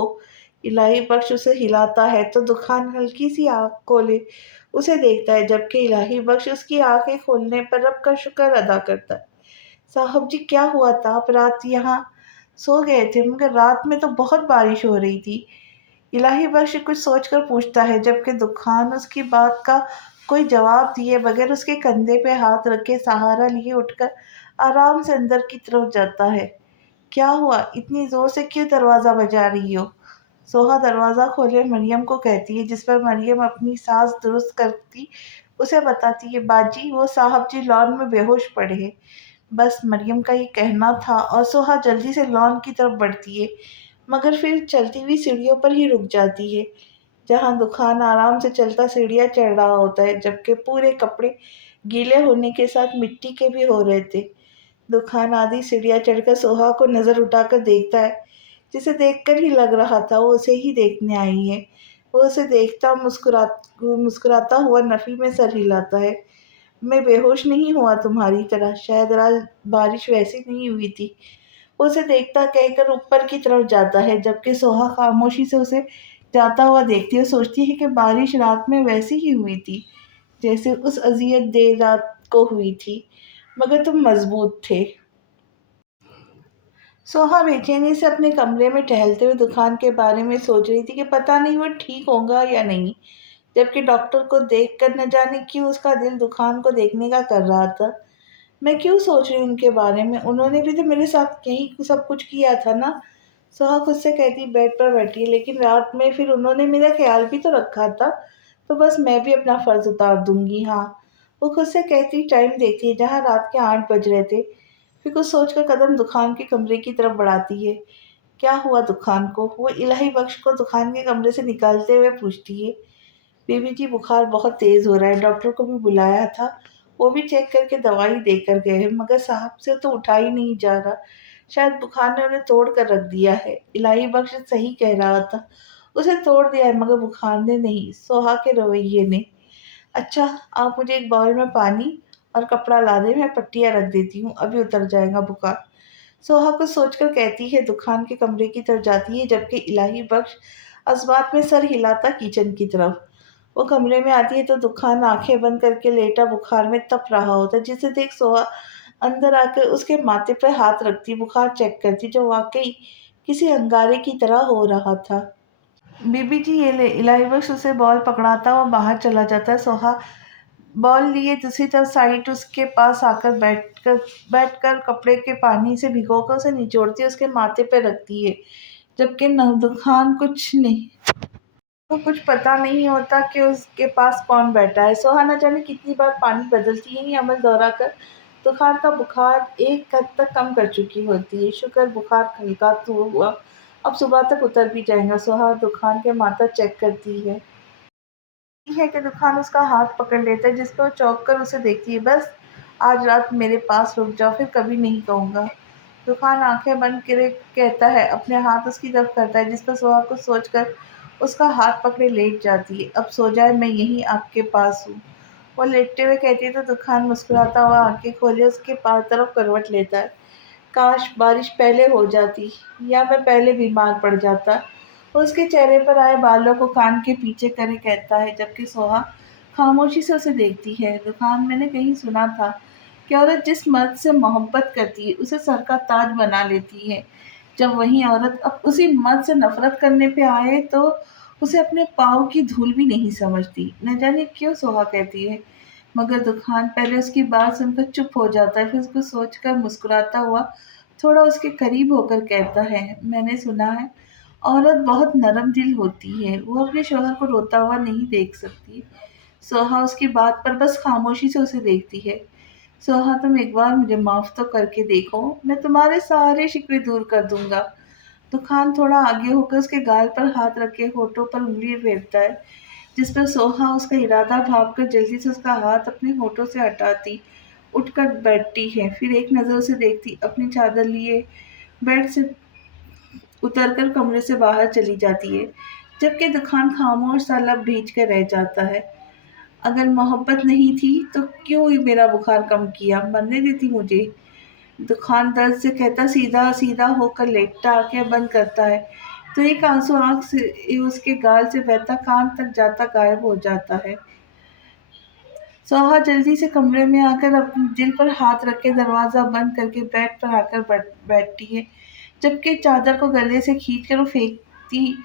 الہی بخش اسے ہلاتا ہے تو دکان ہلکی سی آنکھ کھولے اسے دیکھتا ہے، جبکہ الہی بخش اس کی آنکھیں کھولنے پر رب کا شکر ادا کرتا ہے۔ صاحب جی کیا ہوا تھا؟ آپ رات یہاں سو گئے تھے، مگر رات میں تو بہت بارش ہو رہی تھی، الہی بخش کچھ سوچ کر پوچھتا ہے، جبکہ دکان اس کی بات کا کوئی جواب دیے بغیر اس کے کندھے پہ ہاتھ رکھے سہارا لیے اٹھ کر آرام سے اندر کی طرف جاتا ہے۔ کیا ہوا؟ اتنی زور سے کیوں دروازہ بجا رہی ہو؟ سوہا دروازہ کھولے مریم کو کہتی ہے، جس پر مریم اپنی ساز درست کرتی اسے بتاتی ہے، باجی وہ صاحب جی لان میں بے ہوش پڑے ہیں۔ بس مریم کا یہ کہنا تھا اور سوہا جلدی سے لان کی طرف بڑھتی ہے، مگر پھر چلتی ہوئی سیڑھیوں پر ہی رک جاتی ہے، جہاں دکان آرام سے چلتا سیڑھیاں چڑھ رہا ہوتا ہے، جبکہ پورے کپڑے گیلے ہونے کے ساتھ مٹی کے بھی ہو رہے تھے۔ دکان آدھی سیڑھیاں چڑھ کر سوہا کو نظر اٹھا کر دیکھتا ہے، جسے دیکھ کر ہی لگ رہا تھا وہ اسے ہی دیکھنے آئی ہے۔ وہ اسے دیکھتا مسکراتا ہوا نفی میں سر ہلاتا ہے، मैं बेहोश नहीं हुआ तुम्हारी तरह, शायद रात बारिश वैसी नहीं हुई थी। वो उसे देखता कहकर ऊपर की तरफ जाता है, जबकि सोहा खामोशी से उसे जाता हुआ देखती है। सोचती है कि बारिश रात में वैसी ही हुई थी जैसे उस अजियत देर रात को हुई थी, मगर तुम मजबूत थे। सोहा बेचैनी से अपने कमरे में टहलते हुए दुकान के बारे में सोच रही थी कि पता नहीं वो ठीक होगा या नहीं, जबकि डॉक्टर को देखकर न जाने क्यों उसका दिल दुकान को देखने का कर रहा था। मैं क्यों सोच रही हूँ उनके बारे में, उन्होंने भी तो मेरे साथ यही सब कुछ किया था ना। सोहा खुद से कहती बेड पर बैठी, लेकिन रात में फिर उन्होंने मेरा ख्याल भी तो रखा था, तो बस मैं भी अपना फर्ज उतार दूंगी। हाँ, वो खुद से कहती टाइम देखती है, जहाँ रात के 8 बज रहे थे। फिर कुछ सोचकर कदम दुकान के कमरे की तरफ बढ़ाती है। क्या हुआ दुकान को, वो इलाही बख्श को दुकान के कमरे से निकालते हुए पूछती है। बीबी जी, बुखार बहुत तेज हो रहा है, डॉक्टर को भी बुलाया था, वो भी चेक करके दवाई देकर गए हैं, मगर साहब से तो उठा ही नहीं जा रहा। शायद बुखार ने उन्हें तोड़ कर रख दिया है। इलाही बख्श सही कह रहा था, उसे तोड़ दिया है, मगर बुखार ने नहीं, सोहा के रवैये ने। अच्छा, आप मुझे एक बाउल में पानी और कपड़ा ला दे, मैं पट्टियाँ रख देती हूँ, अभी उतर जाएगा बुखार। सोहा कुछ सोचकर कहती है, दुकान के कमरे की तरफ जाती है, जबकि इलाही बख्श अस्बात में सर हिलाता किचन की तरफ। वो कमरे में आती है तो दुकान आंखें बंद करके लेटा बुखार में तप रहा होता है, जिसे देख सोहा अंदर आकर उसके माथे पर हाथ रखती, बुखार चेक करती, जो वाकई किसी अंगारे की तरह हो रहा था। बीबी जी ये ले, इलाही बख्श उसे बॉल पकड़ाता हुआ बाहर चला जाता है। सोहा बॉल लिए दूसरी तरफ साइड उसके पास आकर बैठकर कपड़े के पानी से भिगोकर उसे निचोड़ती, उसके माथे पर रखती है, जबकि नवदुखान कुछ नहीं, को कुछ पता नहीं होता कि उसके पास कौन बैठा है। सोहा न जाने कितनी बार पानी बदलती है, ये अमल दोहरा कर दुखार का बुखार एक हद तक कम कर चुकी होती है। शुक्र बुखार हल्का तो हुआ, अब सुबह तक उतर भी जाएगा। सोहा दुखान के माथा चेक करती है कि दुकान उसका हाथ पकड़ लेता है, जिस पर वो चौंक कर उसे देखती है। बस आज रात मेरे पास रुक जाओ, फिर कभी नहीं कहूँगा। दुकान आंखें बंद करे कहता है, अपने हाथ उसकी तरफ करता है, जिस पर सोहा कुछ सोचकर उसका हाथ पकड़े लेट जाती है। अब सो जाए, मैं यहीं आपके पास हूँ। वो लेटते हुए कहती है तो दुकान मुस्कुराता हुआ आंखें खोले उसके पास तरफ करवट लेता है। काश बारिश पहले हो जाती, या मैं पहले बीमार पड़ जाता। वो उसके चेहरे पर आए बालों को कान के पीछे करे कहता है, जबकि सोहा खामोशी से उसे देखती है। दुकान मैंने कहीं सुना था कि औरत जिस मर्द से मोहब्बत करती है उसे सर का ताज बना लेती है। जब वही औरत अब उसी मर्द से नफरत करने पे आए तो उसे अपने पाँव की धूल भी नहीं समझती। न जाने क्यों सोहा कहती है, मगर दुकान पहले उसकी बात सुनकर चुप हो जाता है, फिर उसको सोचकर मुस्कुराता हुआ थोड़ा उसके करीब होकर कहता है, मैंने सुना है औरत बहुत नरम दिल होती है, वो अपने शौहर को रोता हुआ नहीं देख सकती। सोहा उसकी बात पर बस खामोशी से उसे देखती है। सोहा, तुम एक बार मुझे माफ तो करके देखो, मैं तुम्हारे सारे शिकवे दूर कर दूंगा। दुकान थोड़ा आगे होकर उसके गाल पर हाथ रखे होठों पर उंगली फेरता है, जिस पर सोहा उसका इरादा भांप कर जल्दी से उसका हाथ अपने होठों से हटाती उठकर बैठती है। फिर एक नज़र उसे देखती, अपनी चादर लिए बेड से उतरकर कमरे से बाहर चली जाती है, जबकि दुकान खामोश सा लब भींच कर रह जाता है। अगर मोहब्बत नहीं थी तो क्यों ही मेरा बुखार कम किया, मरने देती मुझे। दुकान दर्द से कहता सीधा सीधा होकर लेटता, आंखें बंद करता है तो एक आंसू आंख से उसके गाल से बहता कान तक जाता गायब हो जाता है। सोहा जल्दी से कमरे में आकर अपने दिल पर हाथ रख के दरवाज़ा बंद करके बेड पर आकर बैठती है, जबकि चादर को गले से खींचकर वो फेंकती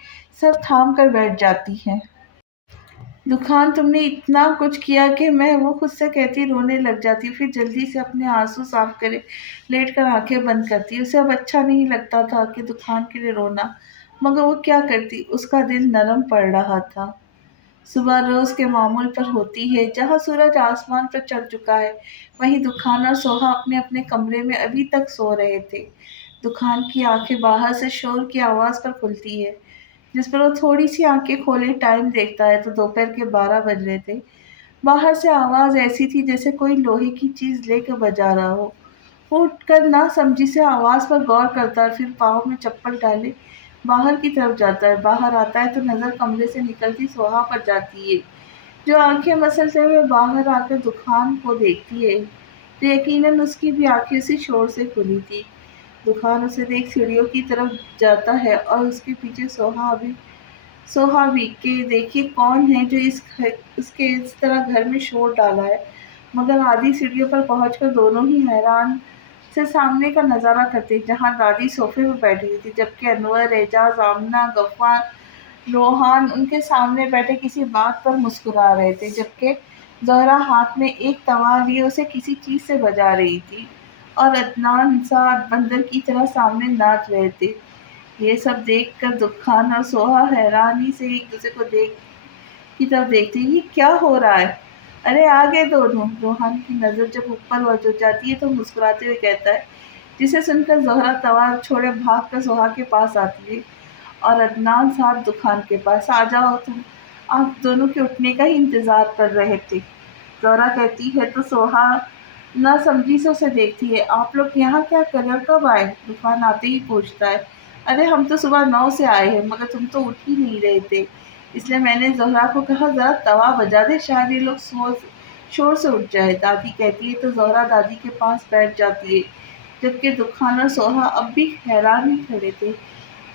सर थाम कर बैठ जाती है। दुखान, तुमने इतना कुछ किया कि मैं, वो खुद से कहती रोने लग जाती, फिर जल्दी से अपने आंसू साफ करे लेट कर आंखें बंद करती। उसे अब अच्छा नहीं लगता था कि दुखान के लिए रोना, मगर वो क्या करती, उसका दिल नरम पड़ रहा था। सुबह रोज के मामूल पर होती है, जहाँ सूरज आसमान पर चढ़ चुका है, वहीं दुखान और सोहा अपने अपने कमरे में अभी तक सो रहे थे। दुखान की आंखें बाहर से शोर की आवाज़ पर खुलती है, जिस पर वो थोड़ी सी आंखें खोले टाइम देखता है तो दोपहर के 12 बज रहे थे। बाहर से आवाज़ ऐसी थी जैसे कोई लोहे की चीज़ लेकर बजा रहा हो। वो उठकर ना समझी से आवाज़ पर गौर करता है, फिर पाँव में चप्पल डाले बाहर की तरफ जाता है। बाहर आता है तो नज़र कमरे से निकलती सोहा पर जाती है, جو آنکھیں مسلتے ہوئے باہر آ کر دکان کو دیکھتی ہے تو یقیناً اس کی بھی آنکھیں اسی شور سے کھلی تھی۔ دکان اسے دیکھ سیڑھیوں کی طرف جاتا ہے اور اس کے پیچھے سوہا بھی کہ دیکھیے کون ہے جو اس کے اس طرح گھر میں شور ڈالا ہے۔ مگر آدھی سیڑھیوں پر پہنچ کر دونوں ہی حیران سے سامنے کا نظارہ کرتے جہاں دادی صوفے پر بیٹھی ہوئی تھی، جبکہ انور، اعجاز، آمنہ، غفار، روحان ان کے سامنے بیٹھے کسی بات پر مسکرا رہے تھے، جبکہ زہرا ہاتھ میں ایک توا لیے اسے کسی چیز سے بجا رہی تھی اور عدنان صاحب بندر کی طرح سامنے ناچ رہے تھے۔ یہ سب دیکھ کر دکان اور سوہا حیرانی سے ایک دوسرے کی طرف دیکھتے ہیں، یہ کیا ہو رہا ہے؟ ارے آگے دونوں! روحان کی نظر جب اوپر ہو جاتی ہے تو مسکراتے ہوئے کہتا ہے، جسے سن کر زہرا توا چھوڑے بھاگ کر سوہا کے پاس آتی ہے اور عدنان صاحب دکان کے پاس۔ آ جاؤ تم، آپ دونوں کے اٹھنے کا ہی انتظار کر رہے تھے، زہرا کہتی ہے تو سوہا نہ سمجھی سے اسے دیکھتی ہے۔ آپ لوگ یہاں کیا کر رہے ہو؟ کب آئے؟ طوفان آتے ہی پوچھتا ہے۔ ارے ہم تو صبح 9 سے آئے ہیں، مگر تم تو اٹھ ہی نہیں رہے تھے، اس لیے میں نے زہرا کو کہا ذرا توا بجا دے، شاید یہ لوگ شور سے اٹھ جائے۔ دادی کہتی ہے تو زہرا دادی کے پاس بیٹھ جاتی ہے، جبکہ دکان اور سوہا اب بھی حیران ہی کھڑے تھے۔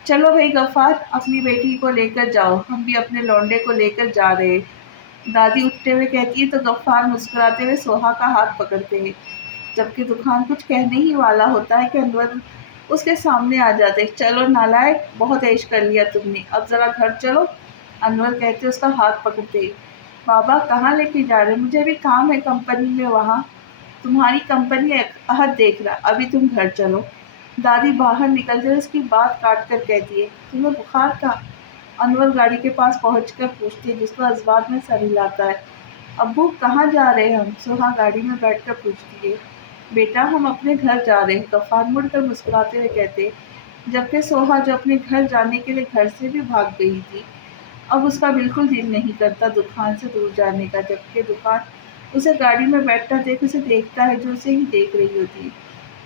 چلو بھائی غفار، اپنی بیٹی کو لے کر جاؤ، ہم بھی اپنے لونڈے کو لے کر جا رہے ہیں، دادی اٹھتے ہوئے کہتی ہے تو غفار مسکراتے ہوئے سوہا کا ہاتھ پکڑتے ہیں، جبکہ دکان کچھ کہنے ہی والا ہوتا ہے کہ انور اس کے سامنے آ جاتے ہیں۔ چلو نالائق، بہت عیش کر لیا تم نے، اب ذرا گھر چلو، انور کہتے اس کا ہاتھ پکڑتے ہیں۔ بابا کہاں لے کے جا رہے؟ مجھے بھی کام ہے کمپنی میں، وہاں تمہاری کمپنی عہد دیکھ رہا، ابھی تم گھر چلو۔ دادی باہر نکلتے ہوئے اس کی بات کاٹ کر کہتی ہے، تمہیں بخار تھا؟ انور گاڑی کے پاس پہنچ کر پوچھتی ہے، جس پر اسبات میں سر ہلاتا ہے۔ ابو کہاں جا رہے ہیں ہم؟ سوہا گاڑی میں بیٹھ کر پوچھتی ہے۔ بیٹا ہم اپنے گھر جا رہے ہیں، غفار مڑ کر مسکراتے ہوئے کہتے، جبکہ سوہا جو اپنے گھر جانے کے لیے گھر سے بھی بھاگ گئی تھی، اب اس کا بالکل دل نہیں کرتا دکان سے دور جانے کا، جبکہ دکان اسے گاڑی میں بیٹھتا دیکھ اسے دیکھتا ہے جو اسے ہی دیکھ رہی ہوتی ہے۔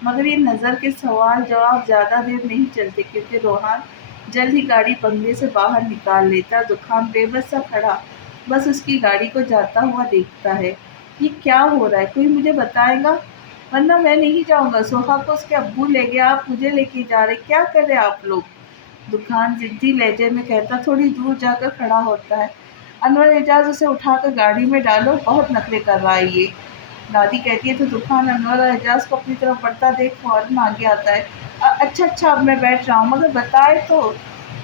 مگر یہ نظر کے سوال جواب زیادہ دیر نہیں چلتے، کیونکہ روحان جلد ہی گاڑی بنگلے سے باہر نکال لیتا، دکان بے بس سا کھڑا بس اس کی گاڑی کو جاتا ہوا دیکھتا ہے۔ یہ کیا ہو رہا ہے؟ کوئی مجھے بتائے گا، ورنہ میں نہیں جاؤں گا۔ سوہا کو اس کے ابو لے گیا، آپ مجھے لے کے جا رہے، کیا کر رہے آپ لوگ؟ دکان ضدی لہجے میں کہتا، تھوڑی دور جا کر کھڑا ہوتا ہے۔ انور، اعجاز اسے اٹھا کر گاڑی میں ڈالو، بہت نخرے کر رہا ہے یہ۔ دادی کہتی ہے تو دکان انور اور اعجاز کو اپنی طرف بڑھتا دیکھ فوراً آگے آتا ہے۔ اچھا اب میں بیٹھ رہا ہوں، مگر بتائے تو۔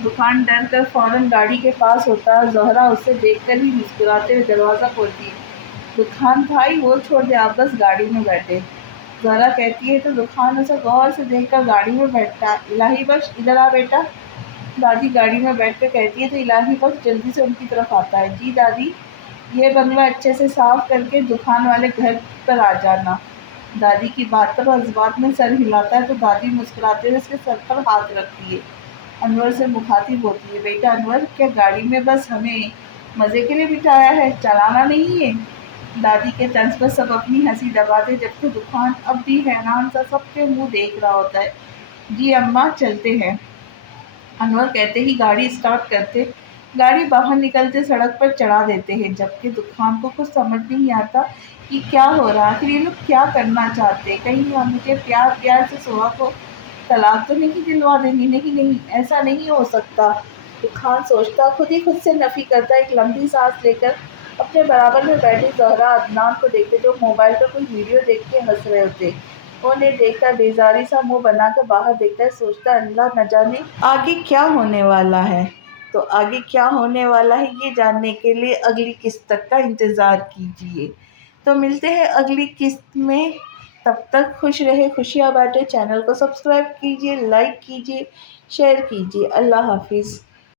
دکان ڈر کر فوراً گاڑی کے پاس ہوتا ہے، زہرا اسے دیکھ کر ہی مسکراتے ہوئے دروازہ کھولتی ہے۔ دکان بھائی وہ چھوڑ دے، آپ بس گاڑی میں بیٹھے، زہرا کہتی ہے تو دکان اسے غور سے دیکھ کر گاڑی میں بیٹھتا ہے۔ الہی بخش ادھر آ بیٹا، دادی گاڑی میں بیٹھ کر کہتی ہے تو الہی بخش جلدی سے ان کی طرف آتا ہے۔ جی دادی، یہ بنگلہ اچھے سے صاف کر کے دکان والے گھر پر آ جانا۔ دادی کی بات پر جذبات میں سر ہلاتا ہے تو دادی مسکراتے ہوئے اس کے سر پر ہاتھ رکھتی ہے۔ انور سے مخاطب ہوتی ہے، بیٹا انور، کیا گاڑی میں بس ہمیں مزے کے لیے بٹھایا ہے، چلانا نہیں ہے؟ دادی کے طنز پر سب اپنی ہنسی دباتے، جبکہ دکان اب بھی حیران سا سب کے منہ دیکھ رہا ہوتا ہے۔ جی اماں چلتے ہیں، انور کہتے ہی گاڑی اسٹارٹ کرتے گاڑی باہر نکلتے سڑک پر چڑھا دیتے ہیں، جبکہ دکان کو کچھ سمجھ نہیں آتا کہ کیا ہو رہا، آخر یہ لوگ کیا کرنا چاہتے ہیں؟ کہیں مجھے پیار سے سوہا کو طلاق تو نہیں دلوا دیں گے؟ نہیں، ایسا نہیں ہو سکتا، دکان سوچتا، خود سے نفی کرتا۔ ایک لمبی سانس لے کر اپنے برابر میں بیٹھے زہرا عدنان کو دیکھتے جو موبائل پر کوئی ویڈیو دیکھ کے ہنس رہے ہوتے، انہیں دیکھ کر بیزاری سا منہ بنا کر باہر دیکھتا ہے، سوچتا اللہ نہ جانے آگے کیا ہونے والا ہے۔ تو آگے کیا ہونے والا ہے یہ جاننے کے لیے اگلی قسط تک کا انتظار کیجیے۔ تو ملتے ہیں اگلی قسط میں، تب تک خوش رہے خوشیاں بانٹے، چینل کو سبسکرائب کیجیے، لائک کیجیے، شیئر کیجیے۔ اللہ حافظ۔